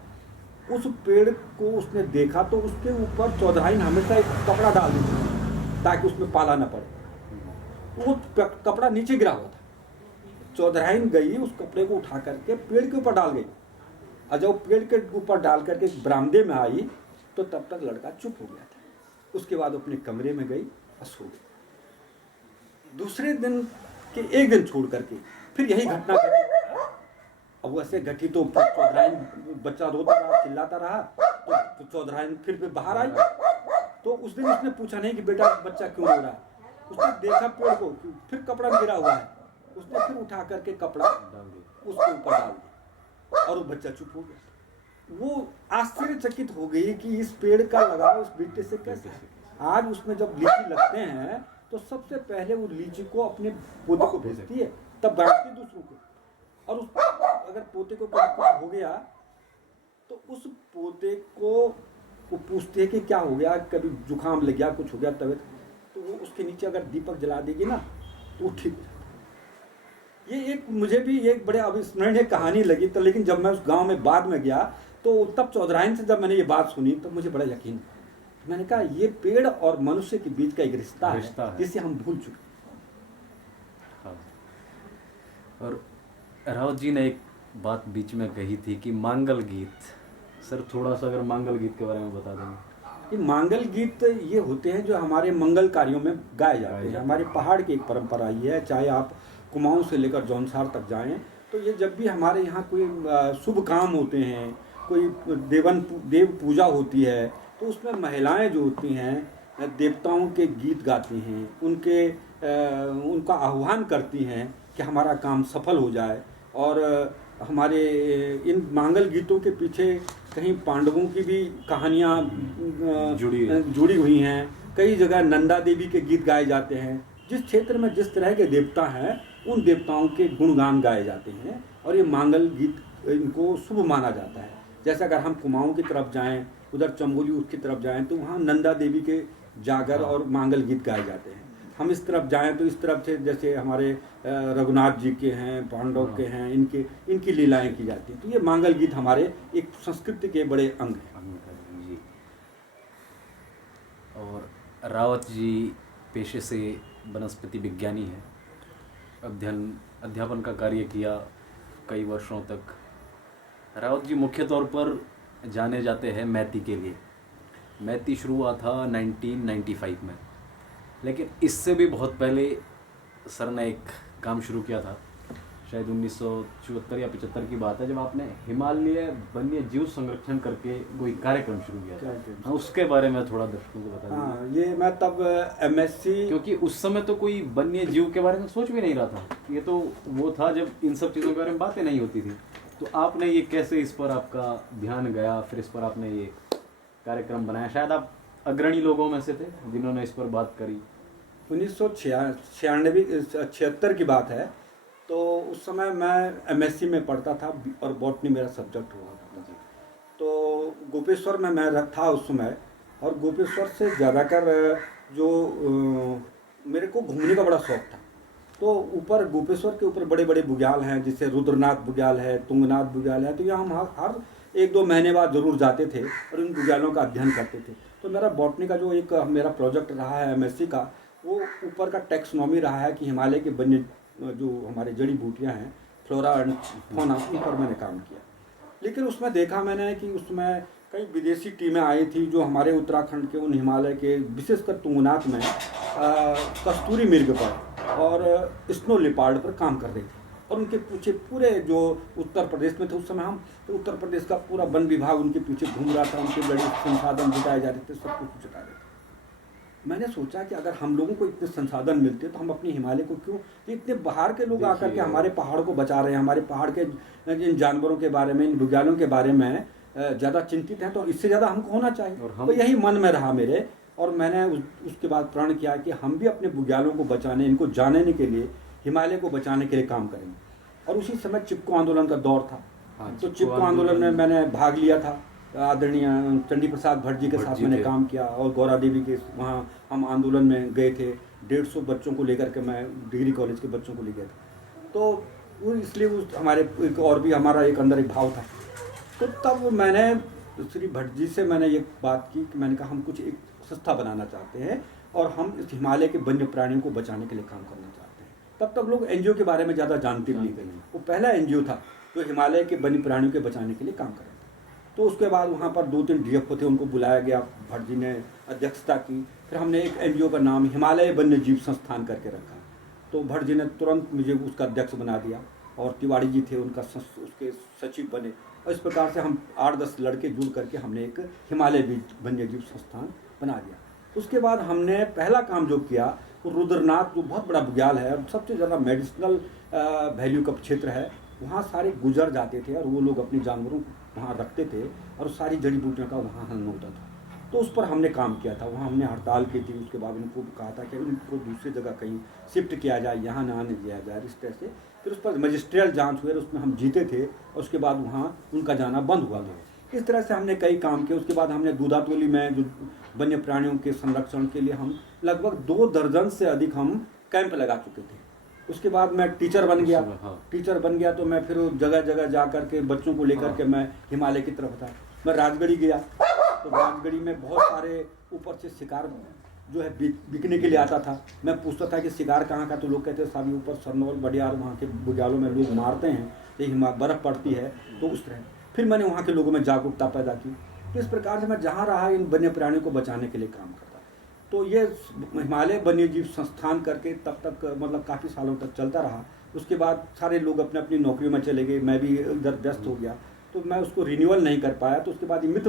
उस पेड़ को उसने देखा तो उसके ऊपर चौधराइन हमेशा एक कपड़ा डाल देती ताकि उसमें पाला न पड़े। वो कपड़ा नीचे गिरा हुआ था। चौधराइन गई उस कपड़े को उठा करके पेड़ के ऊपर डाल गई और जब पेड़ के ऊपर डाल करके बरामदे में आई तो तब तक लड़का चुप हो गया था। उसके बाद अपने कमरे में गई और सो गई। दूसरे दिन के एक दिन छोड़ करके फिर यही घटना घटी। अब वैसे घटी तो चौधराइन बच्चा रोता रहा, चिल्लाता रहा। तो चौधराइन फिर बाहर आई। तो उस दिन उसने पूछा नहीं कि बेटा बच्चा क्यों रो रहा है। उसने देखा पेड़ को, फिर कपड़ा गिरा हुआ है। उसने फिर उठा करके कपड़ा उसके ऊपर डाल दिया और वो बच्चा चुप हो गया। वो आश्चर्यचकित हो गई कि इस पेड़ का लगाव इस बेटे से कैसे। आज उसमें जब लीची लगते हैं तो सबसे पहले वो लीची को अपने पोते को भेजती है, तब बांटती दूसरों को। और अगर पोते को कुछ हो गया तो उस पोते को वो पूछते हैं कि क्या हो गया, कभी जुकाम लग गया, कुछ हो गया तबीयत, तो वो उसके नीचे अगर दीपक जला देगी ना तो वो ठीक। ये एक मुझे भी एक बड़े अविस्मरणीय कहानी लगी। तो लेकिन जब मैं उस गांव में बाद में गया तो तब चौधराइन से जब मैंने ये बात सुनी तो मुझे बड़ा यकीन। मैंने कहा ये पेड़ और मनुष्य के बीच का एक रिश्ता है जिसे हम भूल चुके। हाँ। और रावत जी ने एक बात बीच में कही थी कि मांगल गीत, सर थोड़ा सा अगर मांगल गीत के बारे में बता देंगे। ये मांगल गीत ये होते हैं जो हमारे मंगल कार्यों में गाए जाते हैं। हमारे पहाड़ की एक परंपरा ही है। चाहे आप कुमाऊं से लेकर जौनसार तक जाएं तो ये जब भी हमारे यहाँ कोई शुभ काम होते हैं, कोई देव पूजा होती है तो उसमें महिलाएं जो होती हैं देवताओं के गीत गाती हैं, उनका आह्वान करती हैं कि हमारा काम सफल हो जाए। और हमारे इन मांगल गीतों के पीछे कहीं पांडवों की भी कहानियाँ जुड़ी हुई हैं। कई जगह नंदा देवी के गीत गाए जाते हैं। जिस क्षेत्र में जिस तरह के देवता हैं उन देवताओं के गुणगान गाए जाते हैं और ये मांगल गीत इनको शुभ माना जाता है। जैसे अगर हम कुमाऊं की तरफ जाएं, उधर चंबोली उसकी तरफ जाएं तो वहाँ नंदा देवी के जागर और मांगल गीत गाए जाते हैं। हम इस तरफ जाएं तो इस तरफ से जैसे हमारे रघुनाथ जी के हैं, पांडव के हैं, इनकी लीलाएं की जाती हैं। तो ये मांगल गीत हमारे एक संस्कृति के बड़े अंग हैं। जी। और रावत जी पेशे से वनस्पति विज्ञानी हैं। अध्यापन का कार्य किया कई वर्षों तक। रावत जी मुख्य तौर पर जाने जाते हैं मैती के लिए। मैती शुरू हुआ था 1995 में, लेकिन इससे भी बहुत पहले सर ने एक काम शुरू किया था, शायद 1974 या 75 की बात है, जब आपने हिमालय वन्य जीव संरक्षण करके कोई कार्यक्रम शुरू किया था। हाँ, उसके बारे में थोड़ा दर्शकों को बता दीजिए। हाँ, ये मैं तब एमएससी, क्योंकि उस समय तो कोई वन्य जीव के बारे में सोच भी नहीं रहा था। ये तो वो था जब इन सब चीज़ों के बारे में बातें नहीं होती थी। तो आपने ये कैसे, इस पर आपका ध्यान गया, फिर इस पर आपने ये कार्यक्रम बनाया? शायद आप अग्रणी लोगों में से थे जिन्होंने इस पर बात करी। 1976 की बात है। तो उस समय मैं एमएससी में पढ़ता था और बॉटनी मेरा सब्जेक्ट हुआ था। तो गोपेश्वर में मैं था उस समय, और गोपेश्वर से ज़्यादातर जो मेरे को घूमने का बड़ा शौक था। तो ऊपर गोपेश्वर के ऊपर बड़े बड़े बुग्याल हैं, जैसे रुद्रनाथ बुग्याल है, तुंगनाथ बुग्याल है। तो यहाँ हम हर 1-2 महीने बाद ज़रूर जाते थे और उन बुग्यालों का अध्ययन करते थे। तो मेरा बॉटनी का जो एक मेरा प्रोजेक्ट रहा है एमएससी का, वो ऊपर का टैक्सोनॉमी रहा है कि हिमालय के वन्य जो हमारे जड़ी बूटियाँ हैं, फ्लोरा एंड फौना, उन पर मैंने काम किया। लेकिन उसमें देखा मैंने कि उसमें कई विदेशी टीमें आई थी जो हमारे उत्तराखंड के उन हिमालय के विशेषकर तुंगनाथ में कस्तूरी मृग पर और स्नो लिपार्ड पर काम कर रही थी। और उनके पीछे पूरे जो उत्तर प्रदेश में थे उस समय, हम तो उत्तर प्रदेश का पूरा वन विभाग उनके पीछे घूम रहा था, उनके बड़े संसाधन जुटाए जा रहे थे, सब कुछ जुटा रहे थे। मैंने सोचा कि अगर हम लोगों को इतने संसाधन मिलते तो हम अपनी हिमालय को क्यों, इतने बाहर के लोग आकर के हमारे पहाड़ को बचा रहे हैं, हमारे पहाड़ के इन जानवरों के बारे में, इन बुग्यालों के बारे में ज़्यादा चिंतित हैं, तो इससे ज़्यादा हमको होना चाहिए। तो यही मन में रहा मेरे, और मैंने उसके बाद प्रण किया कि हम भी अपने बुग्यालों को बचाने, इनको जानने के लिए, हिमालय को बचाने के लिए काम करेंगे। और उसी समय चिपको आंदोलन का दौर था। तो चिपको आंदोलन में मैंने भाग लिया था। आदरणीय चंडी प्रसाद भट्ट जी के साथ मैंने काम किया, और गौरा देवी के वहाँ हम आंदोलन में गए थे। 150 बच्चों को लेकर के मैं डिग्री कॉलेज के बच्चों को ले गया था। तो वो इसलिए उस हमारे एक और भी हमारा एक अंदर एक भाव था। तो तब मैंने श्री भट्ट जी से मैंने ये बात की कि मैंने कहा हम कुछ एक संस्था बनाना चाहते हैं और हम इस हिमालय के वन्य प्राणियों को बचाने के लिए काम करना चाहते हैं। तब तक लोग एनजीओ के बारे में ज़्यादा जानते नहीं थे। वो पहला एनजीओ था जो हिमालय के वन्य प्राणियों के बचाने के लिए काम कर रहा था। तो उसके बाद वहाँ पर 2-3 डीएफओ थे, उनको बुलाया गया, भट्ट जी ने अध्यक्षता की। फिर हमने एक एनजीओ का नाम हिमालय वन्य जीव संस्थान करके रखा। तो भट्ट जी ने तुरंत मुझे उसका अध्यक्ष बना दिया, और तिवारी जी थे उनका उसके सचिव बने। और इस प्रकार से हम 8-10 लड़के जुड़ करके हमने एक हिमालय वन्य जीव संस्थान बना दिया। उसके बाद हमने पहला काम जो किया वो रुद्रनाथ, जो बहुत बड़ा बुग्याल है और सबसे ज़्यादा मेडिसिनल वैल्यू का क्षेत्र है, वहाँ सारे गुजर जाते थे और वो लोग अपने जानवरों को वहाँ रखते थे और सारी जड़ी बूटियों का वहाँ हनन होता था। तो उस पर हमने काम किया था। वहाँ हमने हड़ताल की थी। उसके बाद उनको कहा था कि उनको दूसरी जगह कहीं शिफ्ट किया जाए, यहाँ ना आने दिया जाए, इस तरह से। फिर उस पर मजिस्ट्रियल जांच हुई, उसमें हम जीते थे, और उसके बाद वहाँ उनका जाना बंद हुआ था। इस तरह से हमने कई काम किए। उसके बाद हमने दूधातोली में जो वन्य प्राणियों के संरक्षण के लिए हम लगभग 2 दर्जन से अधिक हम कैंप लगा चुके थे। उसके बाद मैं टीचर बन गया। टीचर बन गया तो मैं फिर जगह जगह जा कर के बच्चों को लेकर के मैं हिमालय की तरफ था। मैं राजगढ़ी गया, तो राजगढ़ी में बहुत सारे ऊपर से शिकार जो है बिकने के लिए आता था। मैं पूछता था कि शिकार कहाँ का, तो लोग कहते हैं साहब ऊपर सरनौल बडियार वहाँ के बुग्यालों में लोग मारते हैं, लेकिन बर्फ़ पड़ती है, तो उस तरह। फिर मैंने वहाँ के लोगों में जागरूकता पैदा की। तो इस प्रकार से मैं जहाँ रहा इन वन्य प्राणियों को बचाने के लिए काम करता। तो ये हिमालय वन्य जीव संस्थान करके तब तक मतलब काफ़ी सालों तक चलता रहा। उसके बाद सारे लोग अपने अपनी नौकरियों में चले गए, मैं भी इधर व्यस्त हो गया, तो मैं उसको रिन्यूअल नहीं कर पाया। तो उसके बाद ये मृत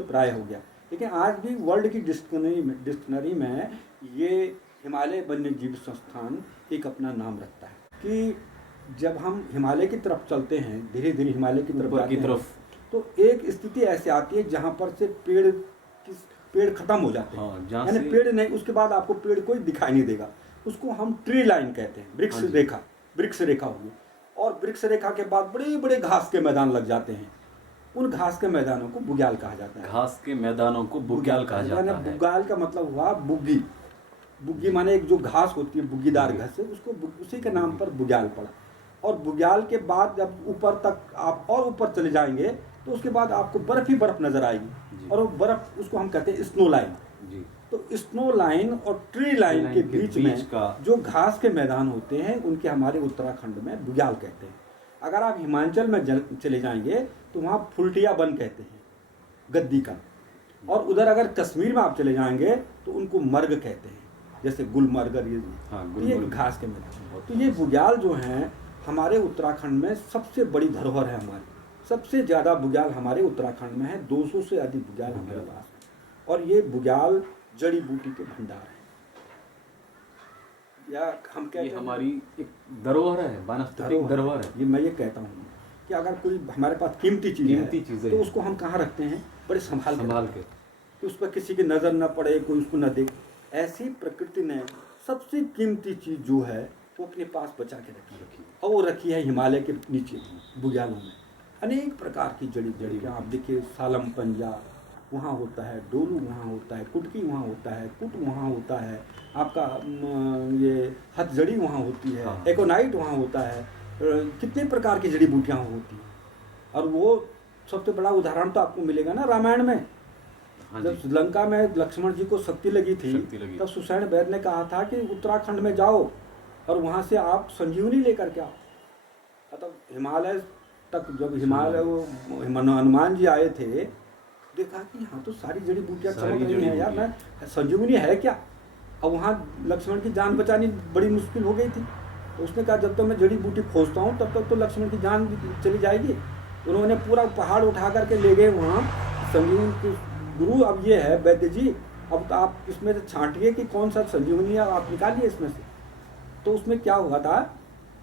प्राय हो गया। लेकिन आज भी वर्ल्ड की डिक्शनरी में ये हिमालय वन्य जीव संस्थान एक अपना नाम रखता है कि जब हम हिमालय की तरफ चलते हैं, धीरे धीरे हिमालय की तरफ तो एक स्थिति ऐसी आती है जहाँ पर से पेड़ खत्म हो जाते हैं। यानी पेड़ नहीं, उसके बाद आपको पेड़ कोई दिखाई नहीं देगा। उसको हम ट्री लाइन कहते हैं, वृक्ष रेखा होगी। और वृक्ष रेखा के बाद बड़े बड़े घास के मैदान लग जाते हैं। उन घास के मैदानों को बुग्याल कहा जाता है। घास के मैदानों को बुग्याल कहा जाता है। बुग्याल का मतलब हुआ बुग्गी। बुग्गी माने एक जो घास होती है बुग्गीदार घास से, उसको उसी के नाम पर बुग्याल पड़ा। और बुग्याल के बाद जब ऊपर तक आप और ऊपर चले जाएंगे तो उसके बाद आपको बर्फ ही बर्फ नजर आएगी। और वो बर्फ, उसको हम कहते हैं स्नो लाइन। तो स्नो लाइन और ट्री लाइन के बीच में जो घास के मैदान होते हैं उनके हमारे उत्तराखंड में बुग्याल कहते हैं। अगर आप हिमाचल में चले जाएंगे तो वहाँ फुलटिया वन कहते हैं गद्दी का, और उधर अगर कश्मीर में आप चले जाएंगे तो उनको मर्ग कहते हैं, जैसे गुलमर्ग। ये घास के मैदान। तो ये बुग्याल जो हैं हमारे उत्तराखंड में सबसे बड़ी धरोहर है हमारी। सबसे ज़्यादा बुग्याल हमारे उत्तराखंड में है, 200 से अधिक बुग्याल हमारे पास है। और ये बुग्याल जड़ी बूटी के भंडार है, या हम कहते हैं हमारी एक धरोहर है, वानस्पतिक धरोहर है। ये मैं ये कहता हूँ कि अगर कोई हमारे पास कीमती चीज़ है तो उसको हम कहाँ रखते हैं, बड़े संभाल के, कि उस पर किसी की नज़र न पड़े, कोई उसको न देखे। ऐसी प्रकृति ने सबसे कीमती चीज़ जो है वो अपने पास बचा के रखी, और वो रखी है हिमालय के नीचे बुग्यालों में। अनेक प्रकार की जड़ी बूटियाँ आप देखिए, सालम पंजा वहाँ होता है, डोलू वहाँ होता है, कुटकी वहाँ होता है, कुट वहाँ होता है, आपका ये हथजड़ी वहाँ होती है, एकोनाइट वहाँ होता है, कितने प्रकार की जड़ी बूटियाँ होती हैं। और वो सबसे बड़ा उदाहरण तो आपको मिलेगा ना रामायण में। जब लंका में लक्ष्मण जी को शक्ति लगी थी तब सुषेण वैद्य ने कहा था कि उत्तराखंड में जाओ और वहाँ से आप संजीवनी लेकर के आओ। मतलब हिमालय तक जब हनुमान जी आए थे, देखा कि यहाँ तो सारी जड़ी बूटियाँ चमक रही हैं यार, मैं संजीवनी है क्या। अब वहाँ लक्ष्मण की जान बचानी बड़ी मुश्किल हो गई थी, तो उसने कहा जब तक मैं जड़ी बूटी खोजता हूँ तब तक तो लक्ष्मण की जान चली जाएगी। उन्होंने पूरा पहाड़ उठा करके ले गए वहाँ संजीवनी की। गुरु अब ये है वैद्य जी, अब तो आप इसमें से छांटिए कि कौन सा संजीवनी है, आप निकालिए इसमें से। तो उसमें क्या हुआ था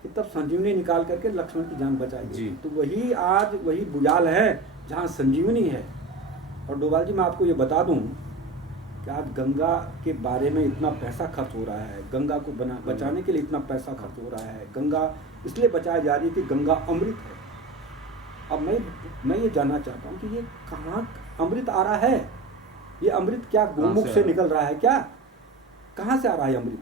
कि तब संजीवनी निकाल करके लक्ष्मण की जान बचाई। तो वही आज वही बुग्याल है जहाँ संजीवनी है। और डोभाल जी मैं आपको ये बता दूं कि आज गंगा के बारे में इतना पैसा खर्च हो रहा है, गंगा को बचाने के लिए इतना पैसा खर्च हो रहा है। गंगा इसलिए बचाई जा रही है कि गंगा अमृत है। अब मैं ये जानना चाहता हूँ कि ये कहाँ अमृत आ रहा है, ये अमृत क्या गोमुख से निकल रहा है क्या, कहाँ से आ रहा है अमृत?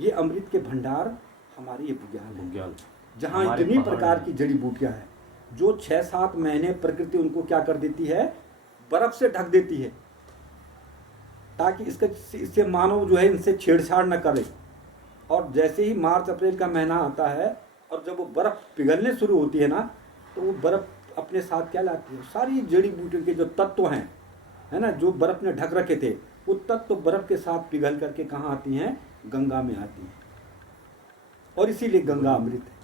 ये अमृत के भंडार हमारे ये बुग्याल है, जहाँ इतनी प्रकार की जड़ी बूटियाँ हैं जो 6-7 महीने प्रकृति उनको क्या कर देती है, बर्फ से ढक देती है, ताकि इससे मानव जो है इनसे छेड़छाड़ न करे। और जैसे ही मार्च अप्रैल का महीना आता है और जब वो बर्फ पिघलने शुरू होती है ना, तो वो बर्फ अपने साथ क्या लाती है, सारी जड़ी बूटियों के जो तत्व हैं, है ना, जो बर्फ ने ढक रखे थे, वो तत्व बर्फ के साथ पिघल करके कहाँ आती हैं, गंगा में आती हैं। और इसीलिए गंगा अमृत है,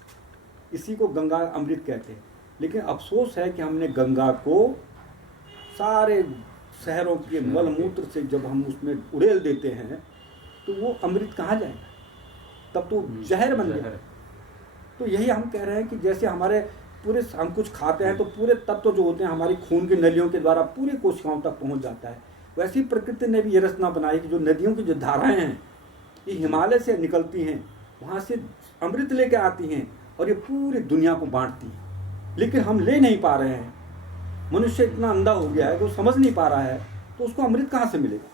इसी को गंगा अमृत कहते हैं। लेकिन अफसोस है कि हमने गंगा को सारे शहरों के मल मूत्र से जब हम उसमें उड़ेल देते हैं तो वो अमृत कहाँ जाएगा, तब तो जहर बन गया। तो यही हम कह रहे हैं कि जैसे हमारे पूरे हम कुछ खाते हैं तो पूरे तत्व जो होते हैं हमारी खून की नलियों के द्वारा पूरी कोशिकाओं तक पहुंच जाता है, वैसी प्रकृति ने भी ये रचना बनाई कि जो नदियों की जो धाराएं हैं ये हिमालय से निकलती हैं, वहाँ से अमृत लेके आती हैं और ये पूरी दुनिया को बांटती हैं। लेकिन हम ले नहीं पा रहे हैं, मनुष्य इतना अंधा हो गया है कि वो समझ नहीं पा रहा है, तो उसको अमृत कहाँ से मिलेगा।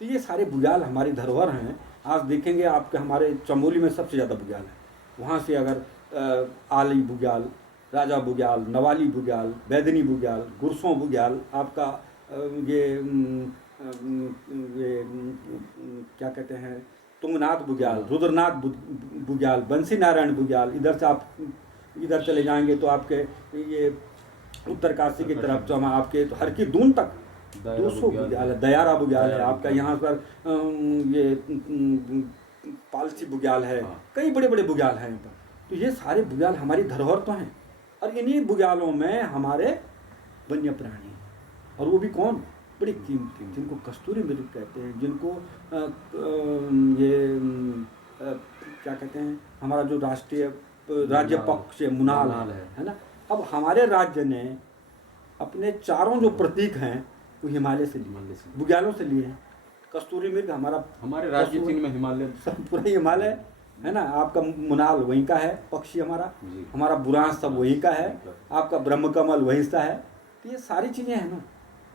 तो ये सारे बुग्याल हमारी धरोहर हैं। आज देखेंगे आपके हमारे चमोली में सबसे ज़्यादा बुग्याल है। वहाँ से अगर आली बुग्याल, राजा बुग्याल, नवाली बुग्याल, बैदनी बुग्याल, गुरसों बुग्याल, आपका ये क्या कहते हैं, तुंगनाथ बुग्याल, रुद्रनाथ बुग्याल, बंसी नारायण बुग्याल, इधर से आप इधर चले जाएंगे तो आपके ये उत्तरकाशी की तरफ जो हम आपके तो हर की दून तक 200 बुग्याल है, दयारा बुग्याल है आपका, यहाँ पर ये पालसी बुग्याल है, कई बड़े बड़े बुग्याल हैं यहाँ पर। तो ये सारे बुग्याल हमारी धरोहर तो हैं, और इन्हीं बुग्यालों में हमारे वन्य प्राणी, और वो भी कौन, बड़ी कीमती, जिनको कस्तूरी मृग कहते हैं, जिनको ये क्या कहते हैं, हमारा जो राष्ट्रीय राज्य पक्ष मुनाल है ना। अब हमारे राज्य ने अपने चारों जो प्रतीक हैं वो हिमालय से लिए, बुग्यालों से लिए हैं। कस्तूरी मृग हमारे राज्य चिन्ह में हिमालय, सब पूरा हिमालय है ना। आपका मुनाल वहीं का है पक्षी, हमारा बुरांस सब वहीं का है, आपका ब्रह्मकमल वहीं सा है। तो ये सारी चीज़ें हैं ना।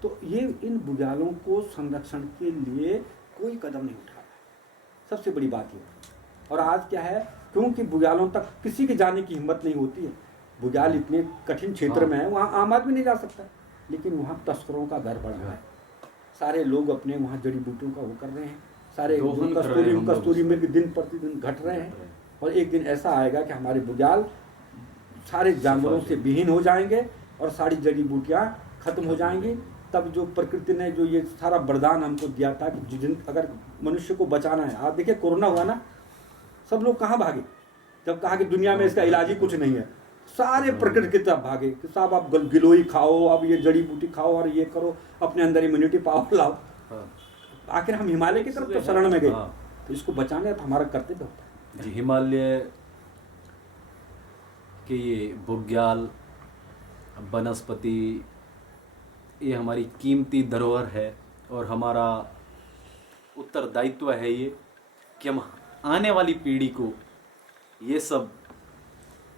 तो ये इन बुग्यालों को संरक्षण के लिए कोई कदम नहीं उठा रहा है, सबसे बड़ी बात ये। और आज क्या है, क्योंकि बुग्यालों तक किसी के जाने की हिम्मत नहीं होती है। बुग्याल इतने कठिन क्षेत्र में है, वहाँ आम आदमी नहीं जा सकता, लेकिन वहाँ तस्करों का घर बढ़ा है। सारे लोग अपने वहाँ जड़ी बूटियों का वो कर रहे हैं, सारे दोहन कर रहे हैं, कस्तूरी मृग दिन प्रतिदिन घट रहे हैं। और एक दिन ऐसा आएगा कि हमारे बुग्याल सारे जानवरों से विहीन हो जाएंगे और सारी जड़ी बूटियाँ खत्म हो जाएंगी। तब जो प्रकृति ने जो ये सारा वरदान हमको दिया था कि जिन अगर मनुष्य को बचाना है, आप देखिए कोरोना हुआ ना, सब लोग कहाँ भागे जब कहा कि दुनिया में इसका इलाज ही कुछ नहीं है, सारे प्रकृति की तरफ भागे कि साहब आप गिलोई खाओ, अब ये जड़ी बूटी खाओ और ये करो, अपने अंदर इम्यूनिटी पावर लाओ। आखिर हम हिमालय की तरफ तो शरण में गए, तो इसको बचाने तो हमारा कर्तव्य होता है। जी, हिमालय के ये बुग्याल वनस्पति ये हमारी कीमती धरोहर है और हमारा उत्तरदायित्व है ये कि हम आने वाली पीढ़ी को ये सब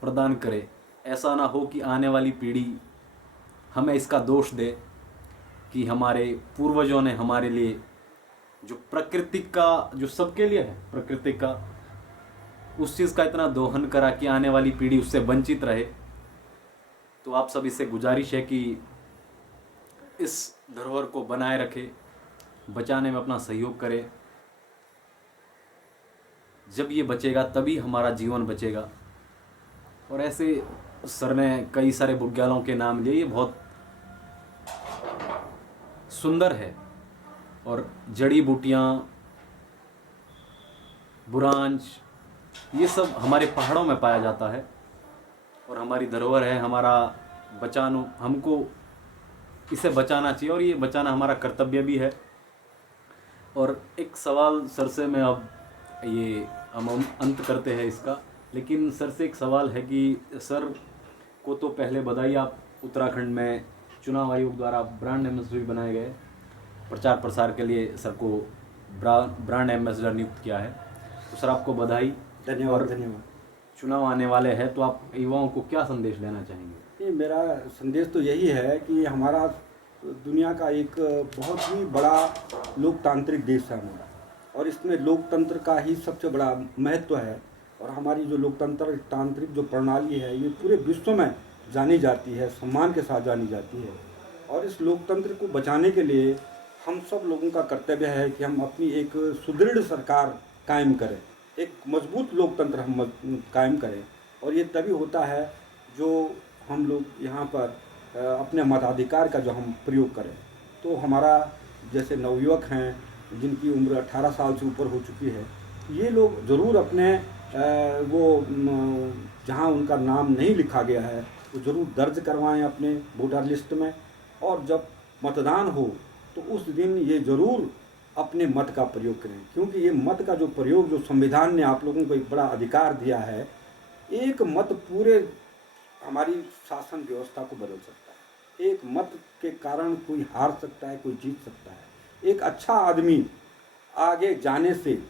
प्रदान करें। ऐसा ना हो कि आने वाली पीढ़ी हमें इसका दोष दे कि हमारे पूर्वजों ने हमारे लिए जो प्रकृति का, जो सबके लिए है प्रकृति का, उस चीज़ का इतना दोहन करा कि आने वाली पीढ़ी उससे वंचित रहे। तो आप सभी से गुजारिश है कि इस धरोहर को बनाए रखें, बचाने में अपना सहयोग करें। जब ये बचेगा तभी हमारा जीवन बचेगा। और ऐसे सर ने कई सारे बुग्यालों के नाम लिए, ये बहुत सुंदर है। और जड़ी बूटियाँ, बुरांश, ये सब हमारे पहाड़ों में पाया जाता है और हमारी धरोहर है। हमारा बचानो, हमको इसे बचाना चाहिए और ये बचाना हमारा कर्तव्य भी है। और एक सवाल सर से मैं अब ये हम अंत करते हैं इसका, लेकिन सर से एक सवाल है कि सर को तो पहले बधाई, आप उत्तराखंड में चुनाव आयोग द्वारा ब्रांड एम्बेसडर बनाए गए, प्रचार प्रसार के लिए सर को ब्रांड एम्बेसडर नियुक्त किया है। तो सर आपको बधाई। धन्यवाद। धन्यवाद। चुनाव आने वाले हैं तो आप युवाओं को क्या संदेश देना चाहेंगे? मेरा संदेश तो यही है कि हमारा दुनिया का एक बहुत ही बड़ा लोकतांत्रिक देश है हमारा, और इसमें लोकतंत्र का ही सबसे बड़ा महत्व है। और हमारी जो तांत्रिक जो प्रणाली है ये पूरे विश्व में जानी जाती है, सम्मान के साथ जानी जाती है। और इस लोकतंत्र को बचाने के लिए हम सब लोगों का कर्तव्य है कि हम अपनी एक सुदृढ़ सरकार कायम करें, एक मजबूत लोकतंत्र हम कायम करें। और ये तभी होता है जो हम लोग यहाँ पर अपने मताधिकार का जो हम प्रयोग करें। तो हमारा जैसे नवयुवक हैं जिनकी उम्र 18 साल से ऊपर हो चुकी है, ये लोग ज़रूर अपने जहाँ उनका नाम नहीं लिखा गया है वो ज़रूर दर्ज करवाएं अपने वोटर लिस्ट में। और जब मतदान हो तो उस दिन ये ज़रूर अपने मत का प्रयोग करें, क्योंकि ये मत का जो प्रयोग, जो संविधान ने आप लोगों को एक बड़ा अधिकार दिया है, एक मत पूरे हमारी शासन व्यवस्था को बदल सकता है। एक मत के कारण कोई हार सकता है, कोई जीत सकता है। एक अच्छा आदमी आगे जाने से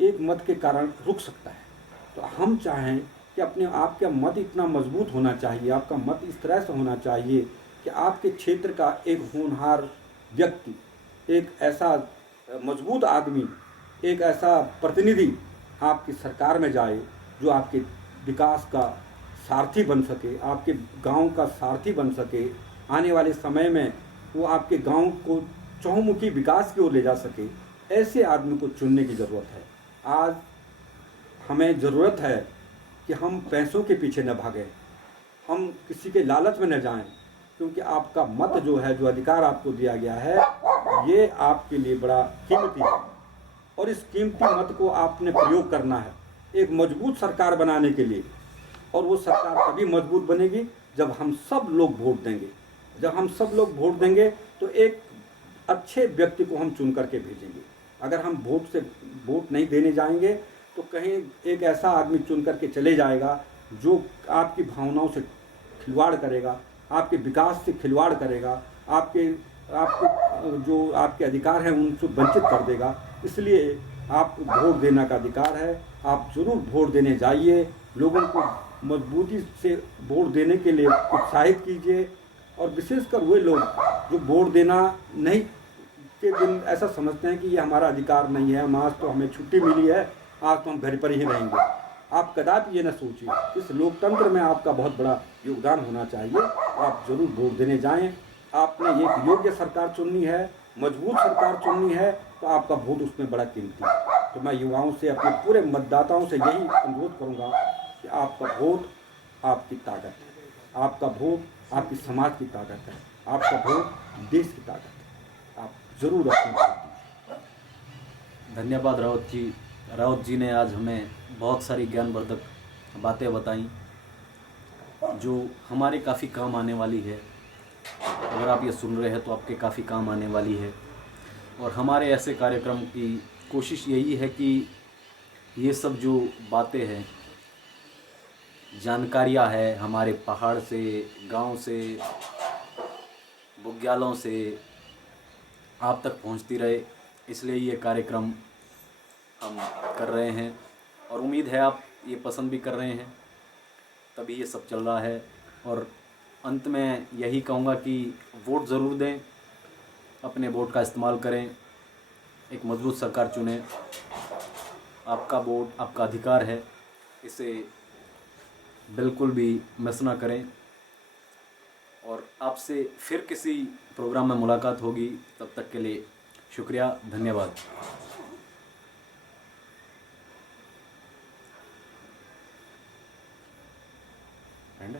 एक मत के कारण रुक सकता है। तो हम चाहें कि अपने आपका मत इतना मजबूत होना चाहिए, आपका मत इस तरह से होना चाहिए कि आपके क्षेत्र का एक होनहार व्यक्ति, एक ऐसा मजबूत आदमी, एक ऐसा प्रतिनिधि आपकी सरकार में जाए जो आपके विकास का सारथी बन सके, आपके गांव का सारथी बन सके। आने वाले समय में वो आपके गांव को चहुमुखी विकास की ओर ले जा सके। ऐसे आदमी को चुनने की ज़रूरत है। आज हमें ज़रूरत है कि हम पैसों के पीछे न भागें, हम किसी के लालच में न जाएं, क्योंकि आपका मत जो है, जो अधिकार आपको दिया गया है, ये आपके लिए बड़ा कीमती है। और इस कीमती मत को आपने प्रयोग करना है एक मजबूत सरकार बनाने के लिए। और वो सरकार तभी मजबूत बनेगी जब हम सब लोग वोट देंगे। जब हम सब लोग वोट देंगे तो एक अच्छे व्यक्ति को हम चुन करके भेजेंगे। अगर हम वोट नहीं देने जाएंगे तो कहीं एक ऐसा आदमी चुन करके चले जाएगा जो आपकी भावनाओं से खिलवाड़ करेगा, आपके विकास से खिलवाड़ करेगा, आपके जो आपके अधिकार हैं उनसे वंचित कर देगा। इसलिए आप वोट देने का अधिकार है, आप जरूर वोट देने जाइए। लोगों को मजबूती से वोट देने के लिए उत्साहित कीजिए। और विशेषकर वे लोग जो वोट देना नहीं के दिन ऐसा समझते हैं कि ये हमारा अधिकार नहीं है, आज तो हमें छुट्टी मिली है, आज तो हम घर पर ही रहेंगे। आप कदापि ये न सोचिए। इस लोकतंत्र में आपका बहुत बड़ा योगदान होना चाहिए। आप जरूर वोट देने जाएं। आपने एक योग्य सरकार चुननी है मजबूत सरकार चुननी है तो आपका वोट उसमें बड़ा कीमती है। तो मैं युवाओं से, अपने पूरे मतदाताओं से यही अनुरोध करूंगा कि आपका वोट आपकी ताकत है, आपका वोट आपकी समाज की ताकत है, आपका वोट देश की ताकत है। आप ज़रूर अपनी वोट दीजिए। धन्यवाद राउत जी ने आज हमें बहुत सारी ज्ञानवर्धक बातें बताई जो हमारे काफ़ी काम आने वाली है। अगर आप ये सुन रहे हैं तो आपके काफ़ी काम आने वाली है। और हमारे ऐसे कार्यक्रम की कोशिश यही है कि ये सब जो बातें हैं, जानकारियाँ है, हमारे पहाड़ से, गांव से, बुग्यालों से आप तक पहुंचती रहे, इसलिए ये कार्यक्रम हम कर रहे हैं। और उम्मीद है आप ये पसंद भी कर रहे हैं, तभी ये सब चल रहा है। और अंत में यही कहूँगा कि वोट ज़रूर दें, अपने वोट का इस्तेमाल करें, एक मजबूत सरकार चुनें। आपका वोट आपका अधिकार है, इसे बिल्कुल भी मिस ना करें। और आपसे फिर किसी प्रोग्राम में मुलाकात होगी, तब तक के लिए शुक्रिया, धन्यवाद। एंड